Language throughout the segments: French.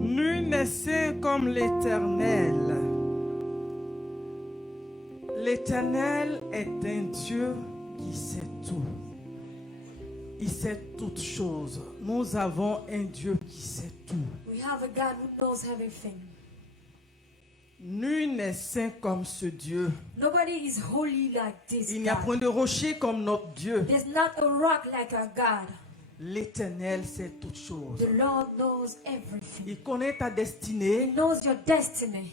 Nul n'est saint comme l'Éternel. L'Éternel est un Dieu qui sait tout. Il sait toutes choses. Nous avons un Dieu qui sait tout. We have a God who knows everything. Nul n'est saint comme ce Dieu. Nobody is holy like this Il n'y a God. point de rocher comme notre Dieu. There's not a rock like our God. L'Éternel sait toutes choses. The Lord knows everything. Il connaît ta He destinée. knows your destiny.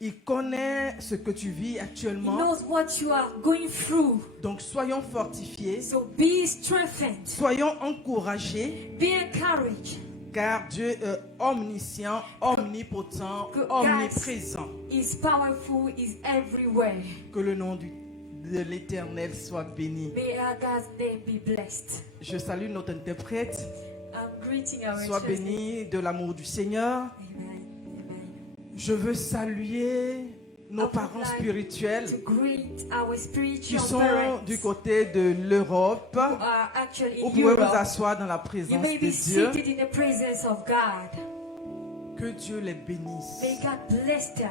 Il connaît ce que tu vis He actuellement. knows what you are going through. Donc soyons fortifiés. So be strengthened. Soyons encouragés. Be encouraged. Car Dieu est omniscient, omnipotent, Que omniprésent. Is powerful, is everywhere. Que le nom de l'Éternel soit béni. May our God's name be blessed. Je salue notre interprète. I'm greeting our Sois church. béni de l'amour du Seigneur. Amen. Amen. Je veux saluer nos parents spirituels To greet our qui spiritual sont parents du côté de l'Europe. who are actually Vous in pouvez vous Europe. asseoir dans la You présence may de be Dieu. seated in the presence of God. Que Dieu les bénisse. May God bless them.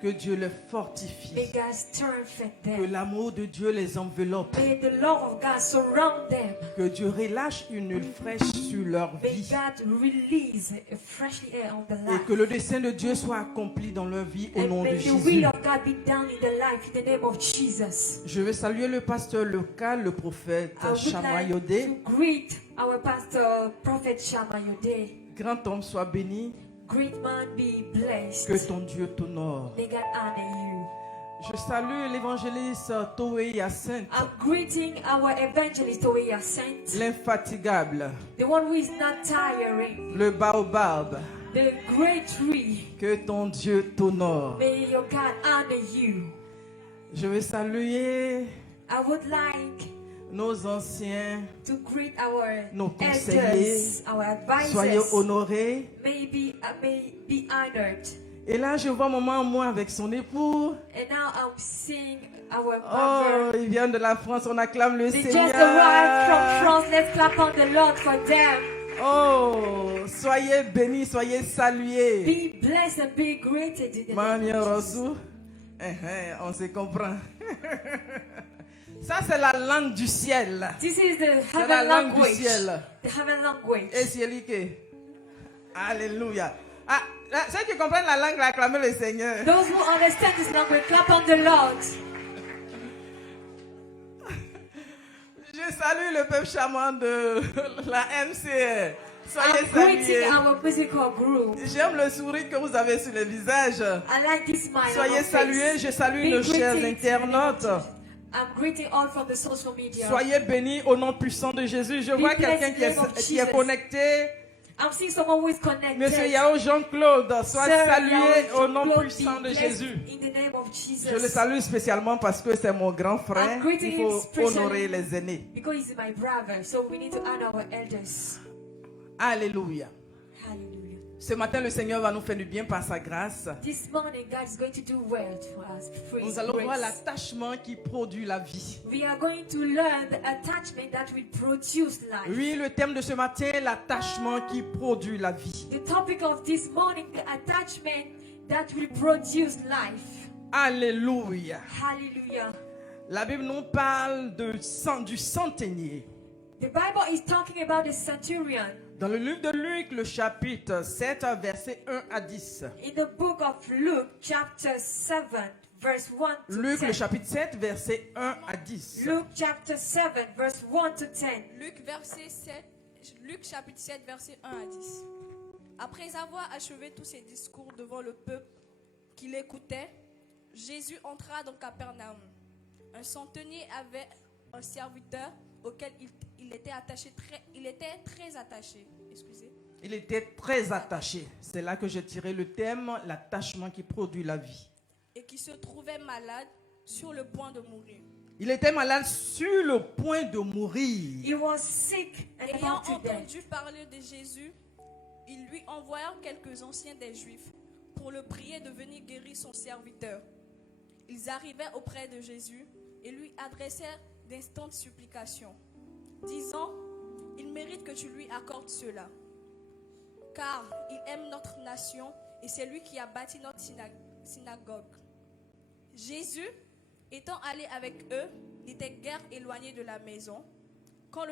Que Dieu les fortifie. May God strengthen Que them. l'amour de Dieu les enveloppe. May the love of God surround them. Que Dieu relâche une huile fraîche sur leur May vie. God release a fresh air on the Et life. que le dessein de Dieu soit accompli dans leur vie au And nom de may the Jésus. will of God be done in the life in the name of Jesus. Je veux saluer le pasteur local, le prophète I would Shama like Yodé. to greet our pastor, Prophet Shama Yode. Grand homme, sois béni. Great man, be blessed. Que ton Dieu t'honore. May God honor you. Je salue l'évangéliste Toé Hyacinthe, I'm greeting our evangelist Oya Saint, l'infatigable, the one who is not tiring, le baobab. the great tree. Que ton Dieu t'honore. May your God honor you. Je veux saluer I would like nos anciens. to greet our Nos elders, conseillers. our Soyez advisors. honorés. May be honored. Et là, je vois maman moi avec son époux. And now I'm seeing our Oh, brother. il vient de la France, on acclame le They just arrived from Seigneur. France. Let's clap on the Lord for them. Oh, soyez bénis, soyez salués. Be blessed and be greeted in the name Mania of Jesus. Rosu. On se comprend. Ça, c'est la langue du ciel. This is the C'est la heaven langue du language. ciel. The heaven language. Et cielique. Alléluia. Ah, là, ceux qui comprennent la langue, acclamez le Seigneur. Those who understand this language, clap on the Lord. Je salue le peuple charmant de la MCR. Soyez I'm greeting salués. our musical group. J'aime le sourire que vous avez sur le visage. I like this smile. Soyez on our salués. face. Je salue Be nos chers greeted. internautes. I'm greeting all from the social media. Soyez bénis au nom puissant de Jésus. Je vois blessed quelqu'un in the name of qui est Jesus. connecté. I'm seeing someone who is connected. Monsieur Yao Jean-Claude, sois Sir salué Yao au nom Jean-Claude, puissant be de blessed Jésus. In the name of Jesus. Je le salue spécialement parce que c'est mon grand frère. I'm greeting Il faut him specially. honorer les aînés. Because he's my brother, so we need to honor our elders. Alléluia. Hallelujah. Ce matin, le Seigneur va nous faire du bien par sa grâce. This morning, God is going to do well for us. For His Nous allons voir grace. l'attachement qui produit la vie. We are going to learn the attachment that will produce life. Oui, le thème de ce matin, l'attachement qui produit la vie. The topic of this morning, the attachment that will produce life. Alléluia. Hallelujah. La Bible nous parle du centenier. The Bible is talking about the centurion. Dans le livre de Luc, le chapitre 7, versets 1 à 10. In the book of Luke, chapter 7, verse 1 to Luc, le 10. chapitre 7, versets 1 à 10. Luke chapter 7, verse 1 to 10. Luc chapitre 7, verset 1 à 10. Après avoir achevé tous ses discours devant le peuple qui l'écoutait, Jésus entra dans Capernaum. Un centenier avait un serviteur auquel il était très attaché. Excusez. Il était très attaché. C'est là que j'ai tiré le thème, l'attachement qui produit la vie. Et qui se trouvait malade sur le point de mourir. Il était malade sur le point de mourir. He was sick and Ayant about to die. entendu parler de Jésus, ils lui envoyèrent quelques anciens des Juifs pour le prier de venir guérir son serviteur. Ils arrivèrent auprès de Jésus et lui adressèrent d'instantes supplications. disant, il mérite que tu lui accordes cela. Car il aime notre nation et c'est lui qui a bâti notre synagogue. Jésus, étant allé avec eux, n'était guère éloigné de la maison, quand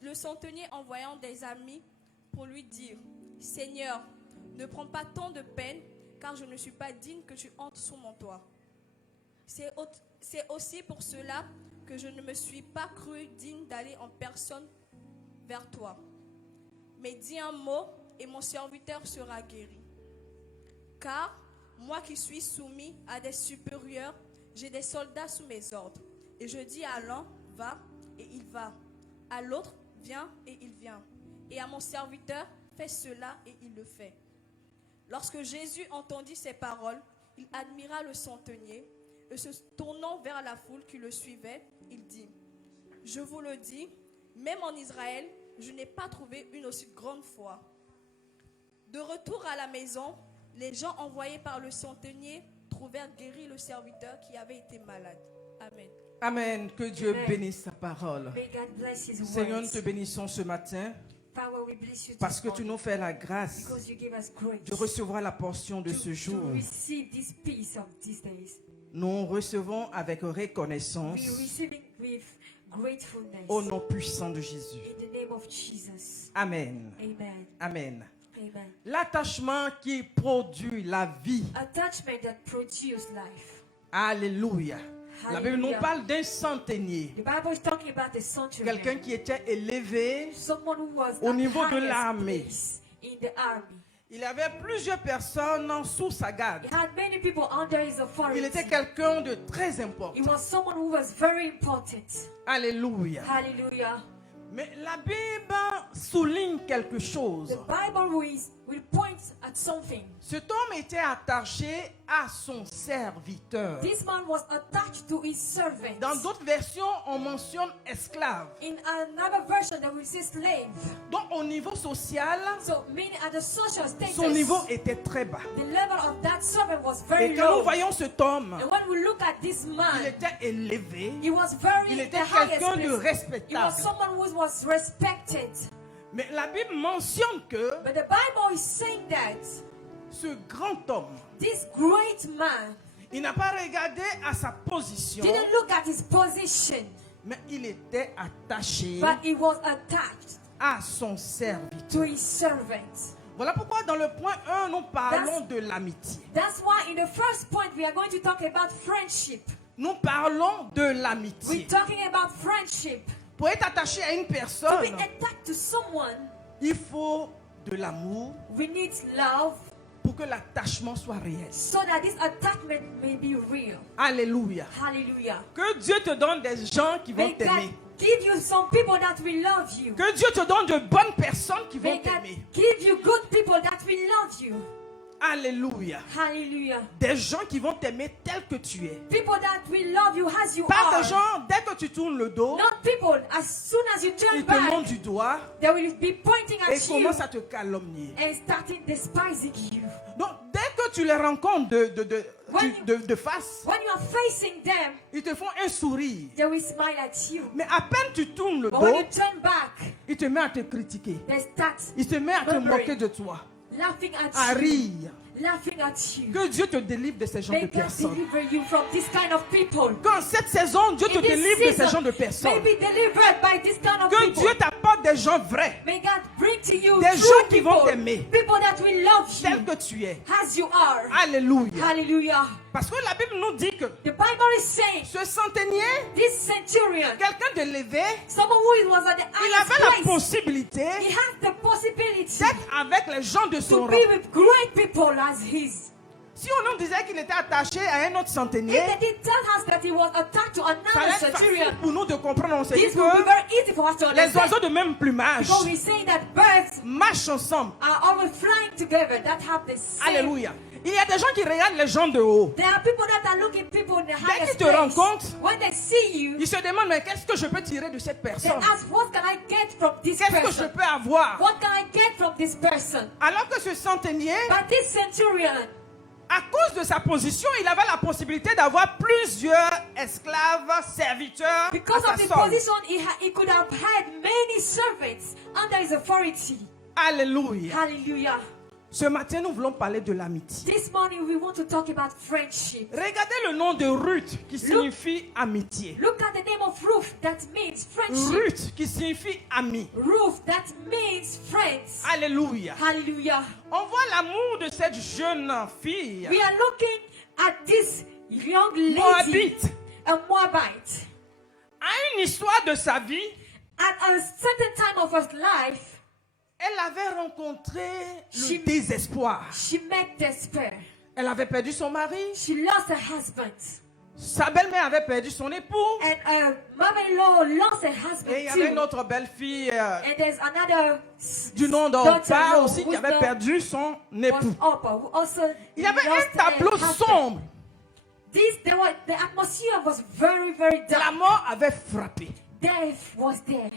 le centenier envoyant des amis pour lui dire, « Seigneur, ne prends pas tant de peine, car je ne suis pas digne que tu entres sous mon toit. » C'est aussi pour cela que je ne me suis pas cru digne d'aller en personne vers toi. Mais dis un mot et mon serviteur sera guéri. Car moi qui suis soumis à des supérieurs, j'ai des soldats sous mes ordres. Et je dis à l'un, va, et il va. À l'autre, viens, et il vient. Et à mon serviteur, fais cela, et il le fait. Lorsque Jésus entendit ces paroles, il admira le centenier, et se tournant vers la foule qui le suivait, il dit, « Je vous le dis, même en Israël, je n'ai pas trouvé une aussi grande foi. » De retour à la maison, les gens envoyés par le centenier trouvèrent guéri le serviteur qui avait été malade. Amen. Amen. Que Dieu Amen. bénisse sa parole. May God bless His Seigneur, nous words. te bénissons ce matin Father, we bless you parce this que tu morning nous fais la grâce because you give us grace de recevoir la portion de ce to jour. receive this peace of these days. Nous recevons avec We reconnaissance receive it with gratefulness au nom puissant de Jésus. in the name of Jesus. Amen. Amen. Amen. Amen. L'attachement qui produit la vie. Attachment that produces life. Alléluia. La Bible nous Hallelujah. parle d'un centenier. The Bible is talking about the centurion. Quelqu'un qui était élevé. Someone who was Au at niveau de highest l'armée. place in the army. Il avait plusieurs personnes sous sa garde. He had many people under his authority. Il était quelqu'un de très He important. was someone who was very important. Alléluia. Hallelujah. Mais la Bible souligne quelque chose. The Bible will point at something. Cet homme était attaché à son serviteur. This man was attached to his servant. Dans d'autres versions, on mentionne esclave. In another version, there will say slave. Donc au niveau social, So, meaning at the social status, son niveau était très bas. the level of that servant was Et very quand nous low. voyons cet homme, And when we look at this il man, était élevé, he was very il the était highest quelqu'un de place. He was respectable. someone who was respected. Mais la Bible mentionne que But the Bible is saying that ce grand homme, this great man il n'a pas regardé à sa position, didn't look at his position, mais il était attaché but he was attached à son to serviteur. his servant. Voilà pourquoi dans le point 1, nous parlons de l'amitié. That's why in the first point we are going to talk about friendship. Nous parlons de We're l'amitié. talking about friendship. Pour être attaché à une To be personne, attached to someone, il faut de l'amour we need love pour que l'attachement soit réel. so that this attachment may be real. Alléluia. Hallelujah. Que Dieu te donne des gens qui vont May God t'aimer. give you some people that will love you. Que Dieu te donne de bonnes personnes qui vont May God t'aimer. give you good people that will love you. Alléluia. Hallelujah. Des gens qui vont t'aimer tel que tu es. People that will love you as you Pas are. des gens, dès que tu tournes le dos, Not people, as soon as you turn ils te montrent back, du doigt they will be pointing et at you commencent à te calomnier. and starting despising you. Donc, dès que tu les rencontres de face, When you are facing them, ils te font un sourire. they will smile at you. Mais à peine tu tournes le But when dos, you turn back, ils te mettent à te critiquer. they start Ils te mettent à te Murmuring. moquer de toi, laughing à at you. rire. Laughing at you. Que Dieu te délivre de ces gens May de God personnes. deliver you from this kind of people. Qu'en cette saison, Dieu te In this délivre de ces season, gens de personnes. may be delivered by this kind of Que people. Dieu t'apporte des gens vrais, May God bring to you des true gens qui vont people, t'aimer. people that will love tel you que tu es. as you are. Alléluia. Hallelujah. Parce que la Bible nous dit que The Bible is saying ce centenier, this centurion, quelqu'un d'élevé, someone who was at the il highest avait la place, possibilité he had the possibility d'être avec les gens de son to rang. be with great people as his. Si on nous disait qu'il était attaché à un autre centenier, If they did tell us that he was attached to ça another allait être facile centurion, pour nous de comprendre. On s'est dit this would be que very easy for us to les understand. oiseaux de même plumage Because we say that birds marchent ensemble. are always flying together, that have the same. Alléluia. Il y a des gens qui regardent les gens de haut. There are people that are looking people in the Dès highest qu'ils te place. rencontrent, When they see you, ils se demandent, mais qu'est-ce que je peux tirer de cette they personne? ask, what can I get from this Qu'est-ce que je person? peux avoir? What can I get from this person? Alors que ce centenier, But this centurion, à cause de sa position, il avait la possibilité d'avoir plusieurs esclaves, serviteurs because à of sa his solde. position, he could have had many servants under his authority. Alléluia. Hallelujah. Ce matin, nous voulons parler de l'amitié. This morning we want to talk about friendship. Regardez le nom de Ruth qui signifie amitié. Look at the name of Ruth, that means friendship. Ruth qui signifie ami. Ruth, that means friends. Alléluia. Hallelujah. On voit l'amour de cette jeune fille. We are looking at this young lady, Moabite. a Moabite. À une histoire de sa vie, At a certain time of her life, elle avait rencontré She- le désespoir. she met despair. Elle avait perdu son mari. She lost her husband. Sa belle-mère avait perdu son époux. And her mother-in-law lost her husband Et il y avait une too. autre belle-fille And there's another du nom daughter-in-law d'Orpa aussi qui whose avait name perdu son was époux. Orpah, who also Il y avait lost un tableau her husband. sombre. The atmosphere was very, very La dark. mort avait frappé. Death was there.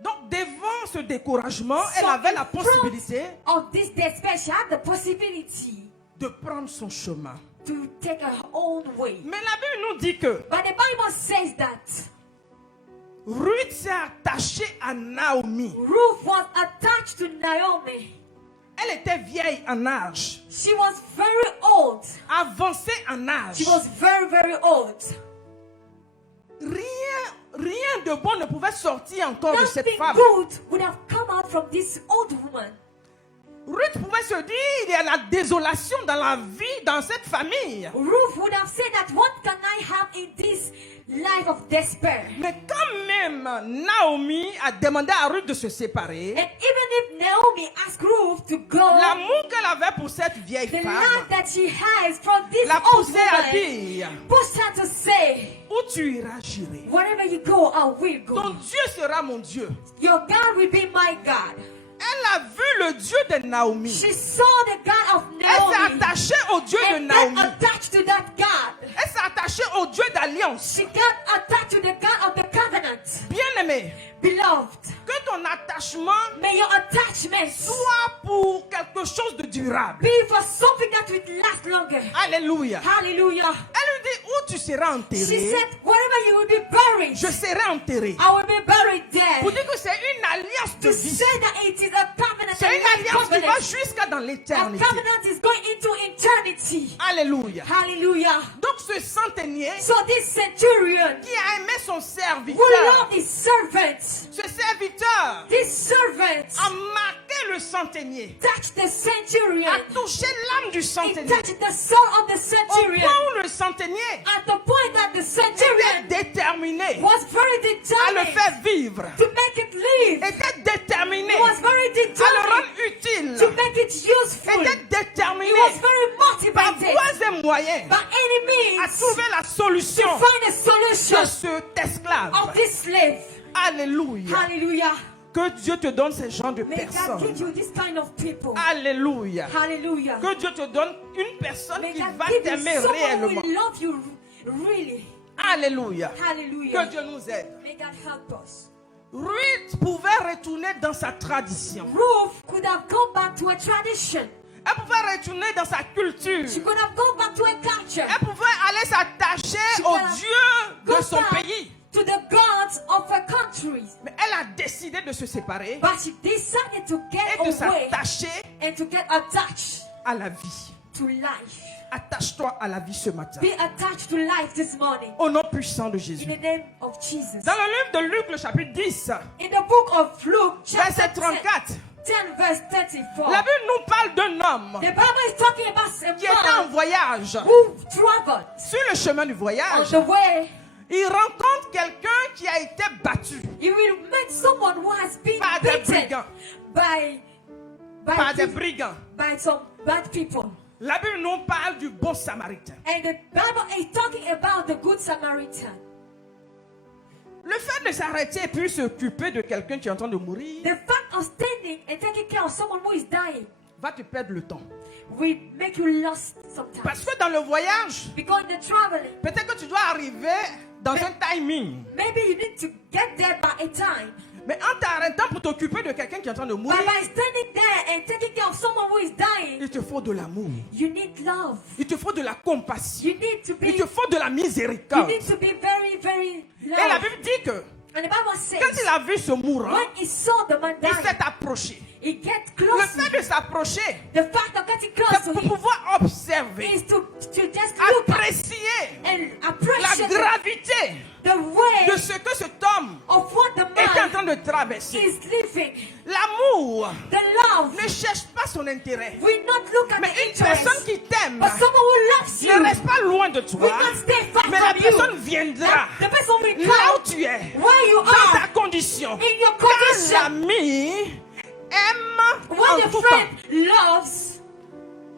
Donc devant ce découragement, elle So avait in la front possibilité of this despair, she had the possibility de prendre son chemin. to take her own way. Mais la Bible nous dit que But the Bible says that Ruth s'est attachée à Naomi. Ruth was attached to Naomi. Elle était vieille en âge, She was very old. avancée en âge. She was very, very old. Rien de bon ne pouvait sortir encore de cette Nothing femme. good would have come out from this old woman. Ruth pouvait se dire, il y a la désolation dans la vie, dans cette famille. Ruth would have said that what can I have in this life of despair? Mais quand même, Naomi a demandé à Ruth de se séparer. And even if Naomi asked Ruth to go, L'amour qu'elle avait pour cette vieille the femme love that she has from this l'a old poussée à woman dire, pushed her to say, où tu iras, j'irai. wherever you go, I will Ton go. Dieu sera mon Dieu. Your God will be my God. Elle a vu le Dieu de Naomi. She saw the God of Elle s'est Naomi attachée au Dieu de and Naomi. got attached to that God. Elle s'est attachée au Dieu d'alliance. She got attached to the God of the covenant. Bien-aimé, Beloved, que ton attachement may your attachment soit pour quelque chose de durable. be for something that will last longer. Alléluia. Hallelujah. Elle lui dit, où tu seras She enterré, said, wherever you will be buried, je serai enterré. I will be buried Pour there. dire que c'est une alliance de To vie. say that it is a covenant, C'est a une life alliance qui va covenant. jusqu'à dans A l'éternité. covenant is going into eternity. Alléluia. Hallelujah. Donc ce centenier So this centurion qui a aimé son who serviteur, loved his servant, ce serviteur this servant a marqué le centenier, touched the centurion. a touché l'âme du He centenier. touched the soul of the Au centurion. point où le centenier At the point that the était centurion déterminé was very à le determined faire vivre, to make it live. était déterminé He was very à le determined rendre utile, to make it useful. était He déterminé was very par motivated voies et moyens by any à means trouver la to solution find a de solution cet esclave. of this slave. Alléluia. Hallelujah. Que Dieu te donne ce genre de May God give personnes. you this kind of people. Alléluia. Hallelujah. Que Dieu te donne une personne May qui God va give you t'aimer someone who réellement. will love you really. Alléluia. Que Hallelujah. Dieu nous aide. May God help us. Ruth pouvait retourner dans sa tradition. Ruth could have gone back to a tradition. Elle pouvait retourner dans sa culture. She could have gone back to a culture. Elle pouvait aller s'attacher au could Dieu Go de son back pays. to the gods of her country. Mais elle a décidé de se séparer But she decided to et get de away s'attacher and to get attached à la vie. to life. Attache-toi à la vie ce matin. Be attached to life this morning. Au nom puissant de In Jésus. the name of Jesus. Dans le livre de Luc, le chapitre 10, In the book of Luke, chapter verset 34, 10, verse 34. la Bible nous parle d'un homme The Bible is talking about a qui était en man voyage. who traveled Sur le chemin du on voyage, the way. il rencontre quelqu'un qui a été battu You will meet someone who has been par des beaten brigands. Par des brigands. by some bad people. La Bible nous parle du bon samaritain. And the Bible is talking about the good Samaritan. Le fait de s'arrêter et puis s'occuper de quelqu'un qui est en train de mourir The fact of standing and taking care of someone who is dying va te perdre le temps. will make you lost sometimes. Parce que dans le voyage, Because in the traveling, peut-être que tu dois arriver dans un timing. maybe you need to get there by a time. Mais en t'arrêtant pour t'occuper de quelqu'un qui est en train de But mourir, by standing there and taking care of someone who is dying, il te faut de l'amour. you need love. Il te faut de la compassion. You need to be Il te faut de la you miséricorde. need to be very, very Et la loved. Bible dit que And the Bible says, Quand il a vu ce mourant, when he saw the man il dying, s'est approché. he get Le close. fait de s'approcher, The fact of getting close c'est to pour him pouvoir observer, is to just look at apprécier and la appreciate gravité the way de ce que cet homme of what the est en man train de traverser. is living. L'amour The love ne cherche pas son intérêt. will not look at Mais the une personne interest, qui t'aime but someone who loves you ne reste pas loin de will toi, not stay far mais la from you. personne viendra The person will là où come tu es, where you dans ta are, condition. in your Quand condition. l'ami aime When en the tout friend temps, loves,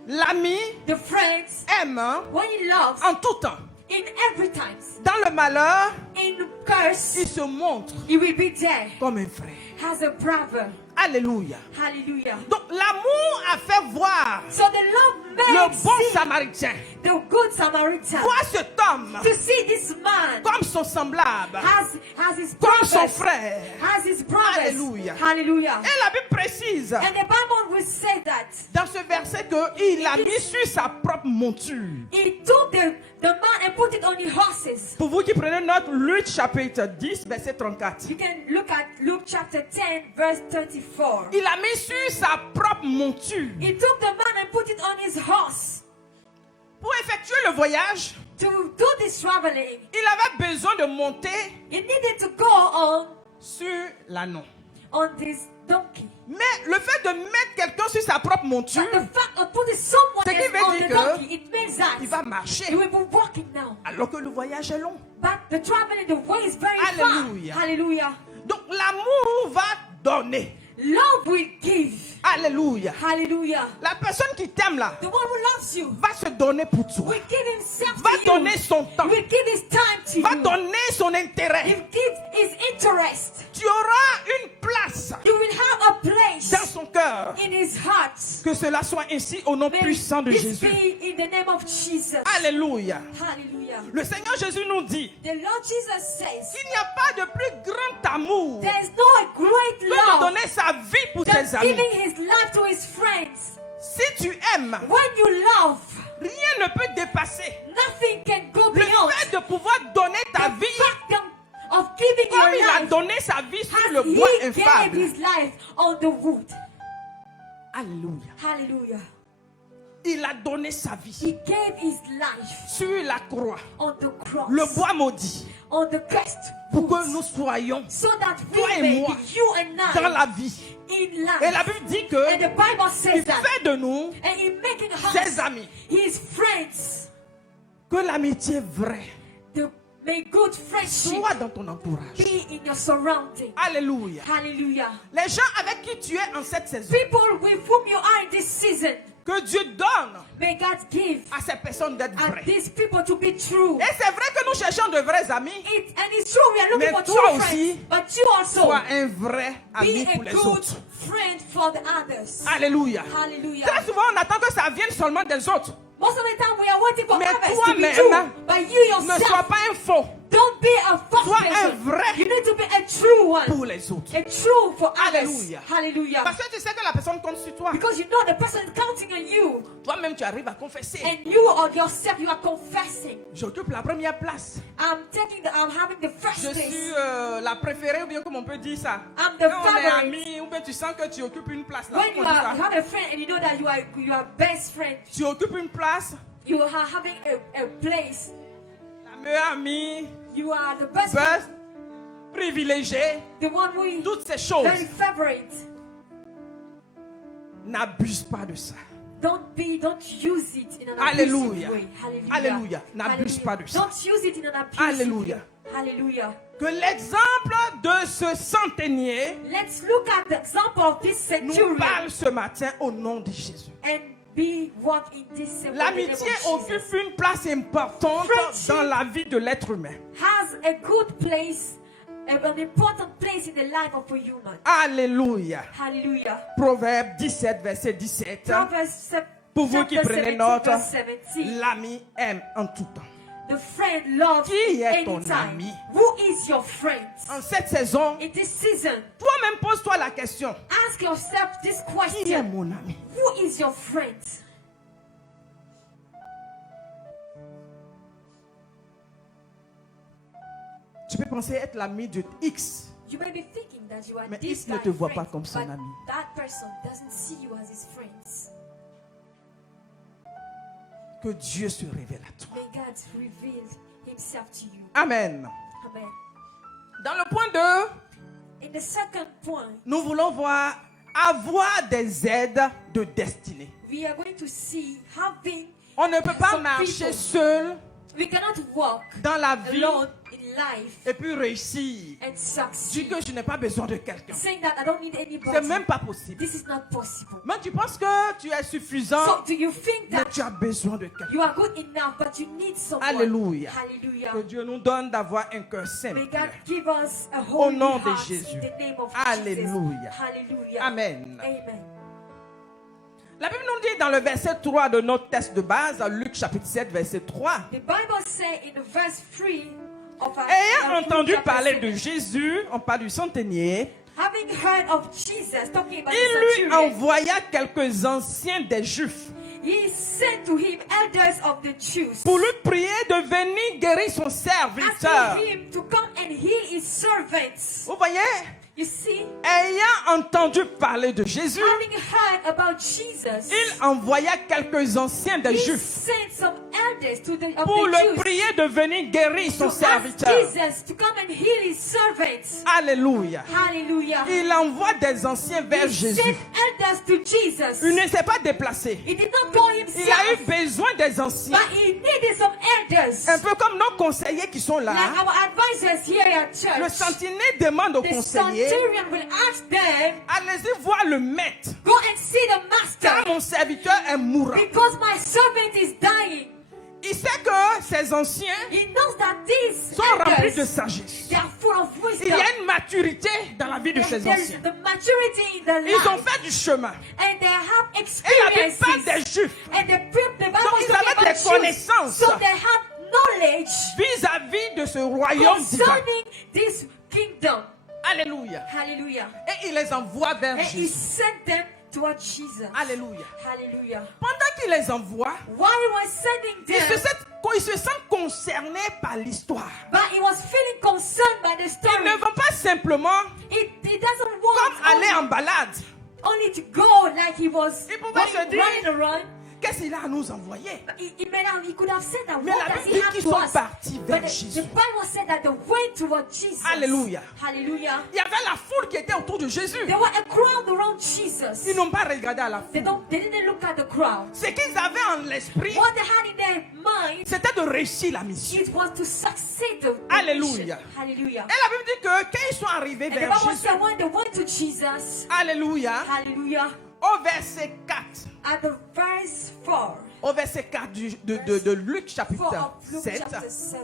l'ami the friends, aime when he loves, en tout temps. in every times, Dans le malheur, in curse, il se montre he will be there comme un frère. as a brother. Alléluia. Hallelujah. Donc l'amour a fait voir So the love le made bon see samaritain, the good Samaritan voir cet homme to see this man comme son semblable, has his comme son brothers, frère. has his brothers. Hallelujah. Hallelujah. Et la Bible précise And the Bible will say that dans ce verset qu'il a mis sur sa propre monture. he took the man and put it on his horses. Pour vous qui prenez note, Luc chapitre 10, verset 34. You can look at Luke chapter 10, verse 34. Il a mis sur sa propre monture. He took the man and put it on his horse Pour effectuer le voyage, to do this traveling. il avait besoin de monter He needed to go on sur l'ânon. this donkey. Mais le fait de mettre quelqu'un sur sa propre monture, But the fact of putting someone Ce qui else veut on dire the que donkey, it means that il va he marcher will be walking now. alors que le voyage est long. But the traveling, the way is very Hallelujah. far. Hallelujah. Donc l'amour va donner. Love will give. Alléluia. Hallelujah. La personne qui t'aime là The one who loves you va se donner pour toi. will give himself Va to donner you. son temps. Will give his time to Va you. donner son intérêt. He'll give his interest. Tu auras une place You will have a place dans son cœur. in his heart. Que cela soit ainsi au nom May puissant de this Jésus. be in the name of Jesus. Alléluia. Hallelujah. Le Seigneur Jésus nous dit The Lord Jesus says qu'il n'y a pas de plus grand amour there is no a great que de love donner sa vie pour than ses amis. giving his life to his friends. Si tu aimes, When you love, rien ne peut dépasser nothing can go le beyond fait de pouvoir donner ta the vie fact of giving comme your il a life donné sa vie sur as le bois he gave infable. his life on the wood. Alléluia. Hallelujah. Il a donné sa vie He gave his life sur la croix, on the cross, le bois maudit, on the crest, pour que nous soyons so that toi we et may, moi, you and dans I, la vie. in life. Et la Bible dit que And the Bible says il that, fait de nous and in making ses us amis. his friends, Que l'amitié vraie may good friendship soit dans ton entourage. be in your surrounding. Alléluia. Hallelujah. Les gens avec qui tu es en cette saison, People with whom you are in this season, que Dieu donne may God give à ces personnes d'être and vraies. these people to be true. Et c'est vrai que nous cherchons de vrais amis. And it's true we are looking Mais for toi true aussi, friends, but you also Sois un vrai ami be pour a les good autres. friend for the others. Alléluia. Hallelujah. Très souvent, on attend que ça vienne seulement des autres. Most of the time we are waiting for Mais others to be toi-même, true, but you Ne sois yourself, pas un faux don't be a false Sois un person. vrai You need to be a true one, pour les autres. a true for others. Alléluia. Hallelujah. Parce que tu sais que la personne compte sur toi. Because you know the person is counting on you, Toi-même, tu arrives à confesser. and you or yourself, you are confessing. J'occupe la première place. I'm having the first Je place. suis la préférée, ou bien comme on peut dire ça. I'm the Quand on est favorite. amis, ou bien tu sens que tu occupes une place là. When on you dit ça. have a friend and you know that you are best friend, Tu occupes une place, you are having a place. la meilleure amie, You are the best, best, privilégiée, the one who is toutes ces choses. very favorite. N'abuse pas de ça. Don't use it in an Alléluia. abusive way. Hallelujah. Alléluia. N'abuse Hallelujah. pas de ça. Don't use it in an abusive Alléluia. way. Hallelujah. Que l'exemple de ce centenier Let's look at the example of this nous centurion parle ce matin au nom de Jésus. and be walk in this same way in the name L'amitié of occupe Jesus. une place importante Friendship dans la vie de l'être humain. Has a good place, an important place in the life of a human. Alléluia. Hallelujah. Proverbe 17, verset 17. Proverbs Pour vous qui chapter prenez 17, note, verse 17. l'ami aime en tout temps. The friend loves Qui est ton anytime. ami? Who is your friend? En cette saison, In this season, toi-même pose-toi la question. ask yourself this Qui est question. mon ami? Who is your friend? Tu peux penser être l'ami de X, You may be thinking that you are mais this X ne guy te voit friend, pas comme son but ami. that person doesn't see you as his friends. Que Dieu se révèle à toi. May God reveal himself to you. Amen. Amen. Dans le point 2, In the second point, nous voulons voir avoir des aides de destinée. we are going to see having On ne peut pas some marcher people. seul We cannot walk dans la vie alone in life et puis réussir. and Dis succeed. que je n'ai pas besoin de quelqu'un. Saying that I don't need C'est anybody. même pas possible. This is not possible. Mais tu penses que tu es suffisant, So do you think mais that tu as besoin de quelqu'un. you are good enough, but you need someone? Alléluia. Hallelujah. Que Dieu nous donne d'avoir un cœur May simple. God give us a Au holy nom de heart Jésus. in the name of Alléluia. Jesus. Hallelujah. Amen. Amen. La Bible nous dit dans le verset 3 de notre texte de base, Luc chapitre 7, verset 3. The Bible says in the verse 3 of our Ayant Luke entendu chapter parler 7, de Jésus, on parle du centenier, having heard of Jesus, talking about il the lui centurion, envoya quelques anciens des Juifs he sent to him elders of the Jews, pour lui prier de venir guérir son serviteur. asking him to come and heal his servants. Vous voyez, You see, ayant entendu parler de Jésus, having heard about Jesus, il envoya quelques anciens des he Juifs sent some elders of pour the le Jews prier de venir guérir to son ask serviteur. Jesus to come and heal his servants. Alléluia. Hallelujah. Il envoie des anciens vers He Jésus. sent elders to Jesus. Il ne s'est pas déplacé. He did not go Il a eu himself, besoin des anciens. but he needed some elders. Un peu comme nos conseillers qui sont là. Like our advisors here at Le church. centenier demande aux The conseillers, centurion will ask them, allez-y voir le maître, go and see the car master, mon serviteur est mourant. because my servant is dying. Il sait que ces anciens He knows that these sont remplis de elders, sagesse. they are full of Il wisdom. y a une maturité dans la vie de ces There is anciens. the maturity in the Ils ont life, fait du chemin. and they have Et la Bible parle experiences. des Juifs And the Bible Donc, is ils talking avaient about des Jews. connaissances. So they have knowledge vis-à-vis de ce royaume divin. concerning this kingdom. Alléluia. Hallelujah. Et il les envoie vers And he Jésus. sent them toward Jesus. Alléluia. Hallelujah. Pendant qu'il les envoie, While he was sending ils se sentent concernés par l'histoire. but he was feeling concerned by the Ils story. ne vont pas simplement He doesn't comme want aller en balade. only to go like he was Il pouvait se dire, running around. qu'est-ce qu'il a à nous envoyer? He could have said that. Mais What la does Bible he dit have qu'ils to sont us? partis But vers the Jésus. Bible said that they went toward Jesus. Alléluia. Hallelujah. Il y avait la foule qui était autour de Jésus. There were a crowd around Jesus. Ils n'ont pas regardé à la foule. They didn't look at the crowd. Ce qu'ils avaient en l'esprit, What they had in their mind, c'était de réussir la mission. it was to succeed the Alléluia. mission. Hallelujah. Et la Bible dit que quand ils sont arrivés And the vers Bible Jésus, said when they went to Jesus, Alléluia, hallelujah, au verset 4, at the verse 4, au verset 4 de Luc 4 chapitre of Luke 7, chapter 7,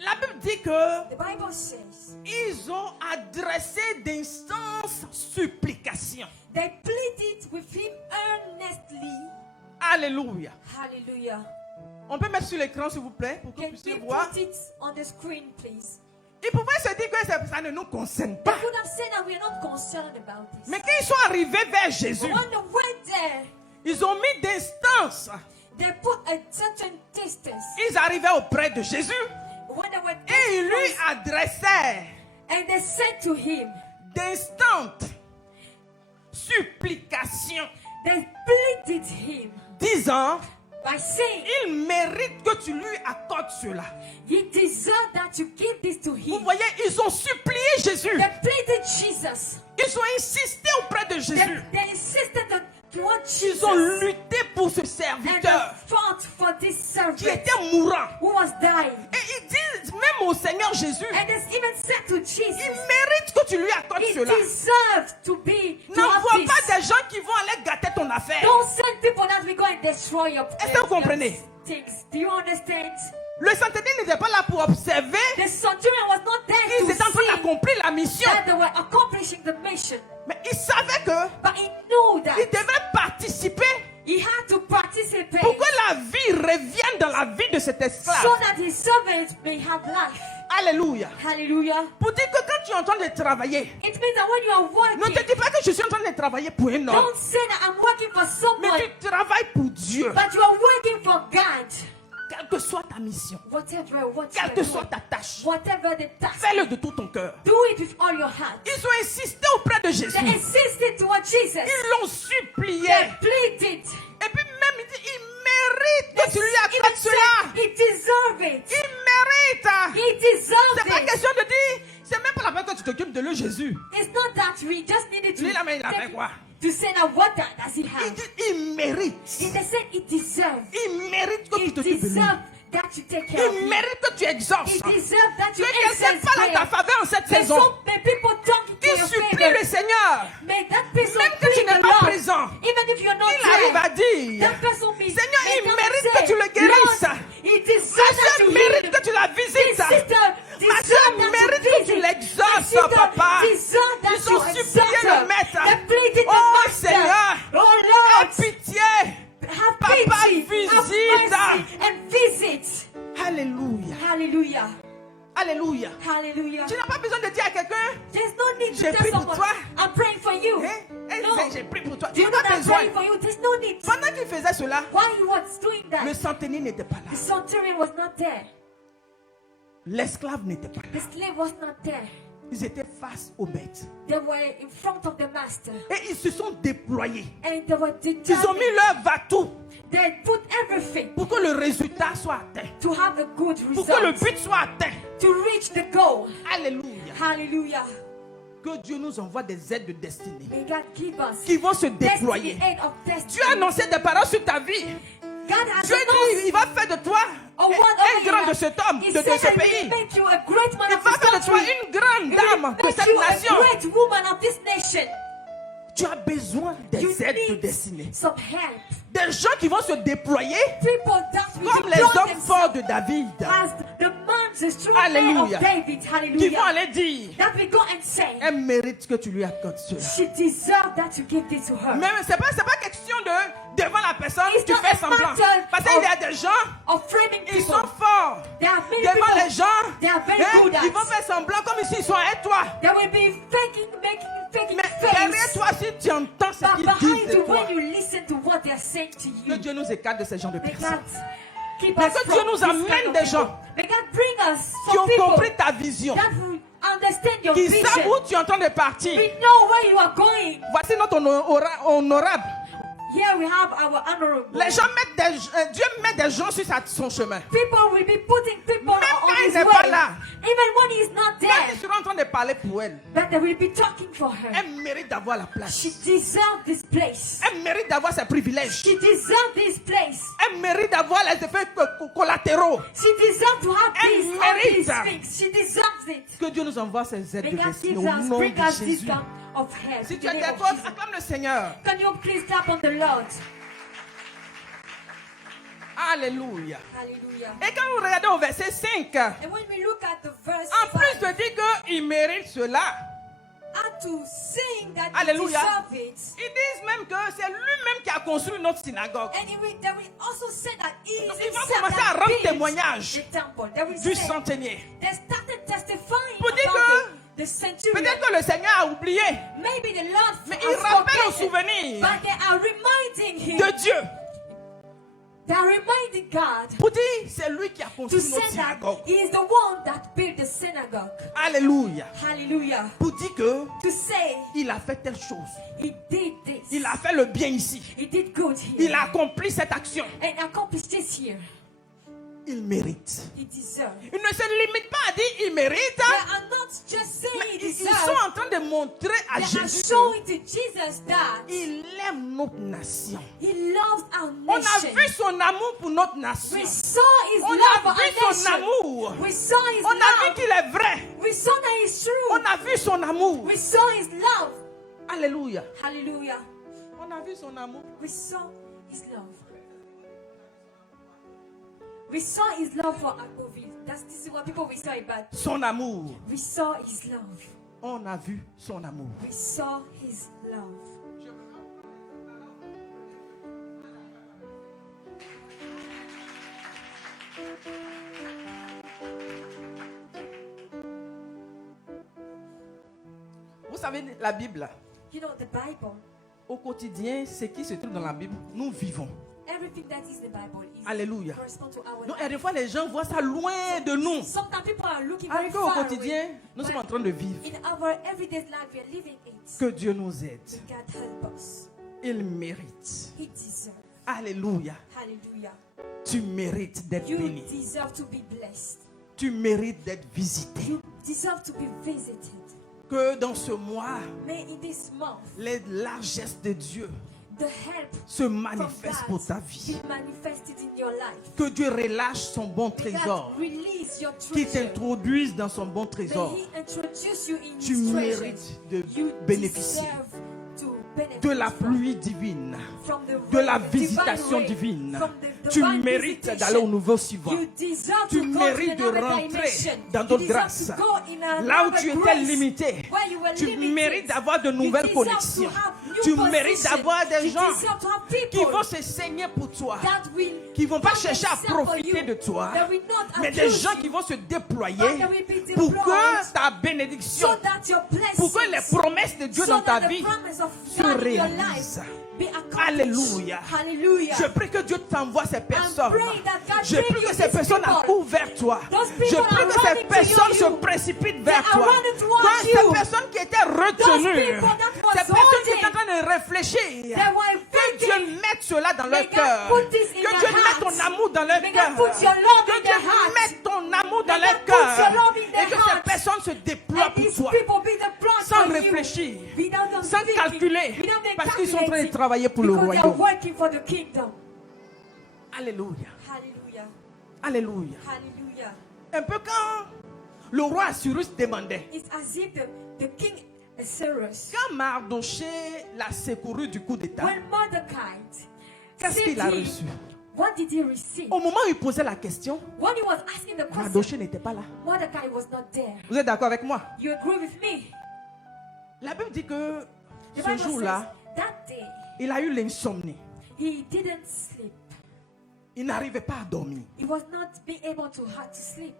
la Bible dit que the Bible says, ils ont adressé d'instances supplications. they pleaded with him earnestly. Alléluia. Hallelujah. On peut mettre sur l'écran s'il vous plaît pour que vous Can puissiez we voir. put it on the screen, please? Ils pouvaient se dire que ça ne nous concerne They pas. could have said that we are not concerned about this. Mais quand ils sont arrivés vers Jésus, But when they went there, ils ont mis d'instances. they put a certain distance. Ils arrivaient auprès de Jésus When they were et ils lui close, adressaient and they said to him, d'instantes supplications, they pleaded him disant, by saying, il mérite que tu lui accordes cela. he deserved that you give this to Vous him. voyez, ils ont supplié Jésus. They pleaded Jesus. Ils ont insisté auprès de Jésus. They insisted that you want Ils ont Jesus. lutté pour ce And they serviteur fought for this qui servant était mourant. who was dying. Et ils disent même au Seigneur Jésus, And they even said to il Jesus, mérite que tu lui accordes he cela. deserved to N'envoie have pas this. des gens qui vont aller gâter ton affaire. Don't send people that we go and destroy your Est-ce que vous comprenez? things. Do you understand? Le centenier n'était pas là pour observer. The centurion was not there Ils to étaient en train see d'accomplir la mission. that they were accomplishing the mission. Mais il savait que But he knew that il devait participer he had to participate pour que la vie revienne dans la vie de cet esclave. so that his servant may have life. Alléluia. Hallelujah. Pour dire que quand tu es en train de travailler, It means that when you are ne working, te dis pas que je suis en train de travailler pour un homme. don't say that I'm working for Mais someone, tu travailles pour Dieu. but you are working for God. Quelle que soit ta mission, whatever what you quelle are que doing, soit ta tâche, whatever the task, fais-le de tout ton cœur. do it with all your heart. Ils ont insisté auprès de Jésus. They insisted toward Jesus. Ils l'ont supplié. They pleaded. Et puis même, il dit, il mérite que tu lui Even accordes cela. said he deserved it. Il mérite. He deserved C'est pas it. question de dire, c'est même pas la peine que tu t'occupes de lui, Jésus. It's not that we just needed to Lui, là, mais il a fait quoi? to say now what does he Il have? dit, il mérite. They said he deserves. Il mérite que He tu t'occupes de lui. deserves that you take care of Il him. mérite que tu exauces. He deserves that you Que quelqu'un answer his parle en ta prayer. faveur en cette May saison. may people talk into Il your supplie favor. le Seigneur. May that person Même que tu plead n'es the pas Lord. présent. Even if you're not Il arrive à there, dire, that person be Seigneur, may il not mérite say, que tu le guérisses. Lord, he Ma deserves that soeur you mérite heal que tu la him. visites. This sister Ma soeur deserves that mérite you que tu visit. l'exauces, My sister papa. deserves that Ils you ont supplié exalt le her. maître. They pleaded the Oh master. Seigneur, Oh aie Lord, pitié. have Papa, pity, have visite. mercy, and visit. Alléluia. Hallelujah. Alléluia. Hallelujah. Tu n'as pas besoin de dire à quelqu'un, There's no need J'ai to pris tell pour someone, toi. I'm praying for you. hein, elle No. disait, j'ai pris pour toi. Do Tu you n'as know pas that I'm besoin. praying for you? There's no need. Pendant qu'il faisait cela, While he was doing le that, centenier n'était pas the là. centurion was not there. L'esclave n'était pas The là. slave was not there. Ils étaient face aux bêtes. They were in front of the master. Et ils se sont déployés. And they were Ils ont determined. mis leur va-tout They put everything pour que le résultat soit atteint. to have a good Pour que le result. but soit atteint. To reach the goal. Alléluia. Hallelujah. Que Dieu nous envoie des aides de destinée May God give us qui vont se destiny, déployer. aid of Dieu destiny. a annoncé des paroles sur ta vie. God has Dieu announced dit, il va faire de toi a word un over grand your de life. cet homme, He de said ce that he pays. will make you a great man Il of va this faire de toi country. une grande He dame will de cette make you a nation. great woman of this nation. Tu as besoin des You aides de need destinée. some help. Des gens qui vont se déployer People that will comme les deploy hommes themselves forts de David. as the man, the strong man Alléluia. of David. Qui vont Hallelujah. aller dire, That we go and say, elle mérite que tu lui accordes cela. she deserves that you give this to her. Mais c'est pas question de devant la personne It's tu not fais a semblant. matter Parce qu'il y a des gens, Of framing ils people. sont forts. There are many Devant people les gens, they are very good at. ils vont faire semblant comme s'ils sont avec toi. They will be faking Mais derrière face. toi, si tu entends ce But qu'ils behind disent de you, toi, when you listen to what they are saying to que you, Dieu nous écarte de ces gens de may personnes. God keep Mais us que from Dieu nous this amène kind of des people. gens May God bring us qui ont some people compris ta vision, that will understand your qui vision. savent où tu es en train de partir. We know where you are going. Voici notre honorable. Here we have our honorable. Les gens mettent Dieu met des gens sur son chemin. People will be putting people Même on quand il his n'est way. pas là. Even when he's not Quand there, ils seront en train de parler pour elle, but they will be talking for her. elle mérite d'avoir la place. She deserves this place. Elle mérite d'avoir ses privilèges. She deserves this place. Elle mérite d'avoir les effets collatéraux. She deserves to have Elle these, all mérite. these things. She deserves it. Que Dieu nous envoie ses aides May de God destinée give au us, nom bring de us this Jésus. kind of help. Si in tu the es name of d'accord, Jesus. acclame le Seigneur. Can you please clap on the Lord? Alléluia. Hallelujah. Et quand vous regardez au verset 5, And when we look at the verse en plus 5, de dire qu'il mérite cela, and to saying that Alléluia. he deserves it, ils disent même que c'est lui-même qui a construit notre synagogue. and they will also say that he Donc, is ils vont himself commencer à that rendre built témoignage the temple. They will du say, centenier. they started testifying Pour dire about the centurion. Peut-être que le Seigneur a oublié, Maybe the Lord mais has il rappelle au forgotten, souvenir but they are reminding him. de Dieu. They are reminding God Pour dire, c'est lui qui a to construit say notre that synagogue. he is the one that built the synagogue. Alléluia. Hallelujah. Pour dire que To say il a fait telle chose. he did this. Il a fait le bien ici. He did good here. Il a accompli cette action. And accomplished this here. Il mérite. He deserves. Il ne se limite pas à dire il mérite, They are not just saying mais he ils deserves. sont en train de montrer à They are Jésus showing to Jesus that qu'il aime notre nation. he loves our On a nation. vu son amour pour notre nation. We saw his On love a for vu our son nation. amour. We saw his On a vu love. qu'il est vrai. We saw that he's true. On a vu son amour. We saw his love. Alléluia. Hallelujah. On a vu son amour. We saw his love. We saw his love for Agoville. This is what people will say about. Son amour. We saw his love. On a vu son amour. We saw his love. Vous savez, la Bible, You know, the Bible, au quotidien, ce qui se trouve dans la Bible, nous vivons. everything that is the Bible is Alléluia. correspond to our Donc, life. des fois, les gens voient ça loin de nous. Sometimes people are looking very Alors qu'au far quotidien, away. nous But sommes en train de vivre. in our everyday life, we are living it. Que Dieu nous aide. God help us. Il mérite. He deserves. Alléluia. Hallelujah. Tu mérites d'être You béni. deserve to be blessed. Tu mérites d'être visité. You deserve to be visited. Que dans ce mois, May in this month, les largesses de Dieu the help se from manifestent pour ta God vie. be manifested in your life. Que Dieu relâche son bon May trésor. God release your Qui treasure. t'introduise dans son bon May trésor. He introduce you in Tu His mérites de treasures. You bénéficier deserve to benefit de la from pluie divine, from the de la rain, the visitation divine rain, divine. from the Tu divine mérites visitation. d'aller au niveau suivant. You deserve Tu to go mérites to de another rentrer dimension. dans You d'autres deserve grâces. to go in Là où another tu étais grace, limité, where you were tu limited. mérites d'avoir de You nouvelles deserve to connexions. have new Tu mérites position. d'avoir des You gens deserve to have qui people vont se saigner pour toi, that will qui vont pas come chercher à and serve for profiter you, de toi, that will not mais des accuse gens you, qui vont se déployer but that will be pour deployed que ta bénédiction, so that your pour que les blessings, promesses de Dieu so dans ta that the vie promise of se God in your réalisent. life be accomplished. Alléluia. Hallelujah. Je prie que Dieu t'envoie ces personnes. pray that God Je bring prie you que ces these personnes people. accourent vers toi. Those Je people prie are que ces running to personnes se you. précipitent vers They are toi. running towards Que ces you. personnes qui étaient retenues, people that was ces personnes qui holding, étaient en train de réfléchir, They were que Dieu thinking. mette cela dans May leur God cœur. put this in Que their Dieu mette hearts. ton amour dans leur May cœur. God put your love Que in their Dieu hearts. mette ton amour dans May leur God put your cœur. love in their Et que ces hearts. personnes se déploient And pour these toi. people be the plan Sans for you. réfléchir. Without them Sans thinking, calculer. without them Parce qu'ils sont en train de calculating, travailler pour le because they are royaume. working for the kingdom. Alléluia. Hallelujah. Alléluia. Hallelujah. Un peu quand le roi Assyrus demandait, It's as if the king Cyrus, quand Mardoché l'a secouru du coup d'état, when Mordecai qu'est-ce saved qu'il a him, reçu? what did he receive? Au moment où il posait la question, When he was asking the question, Mardoché n'était pas là. Mordecai was not there. Vous êtes d'accord avec moi? You agree with me? La Bible dit que The ce Bible jour-là, says that day il a eu l'insomnie. he didn't sleep. Il n'arrivait pas à dormir. He was not being able to have to sleep.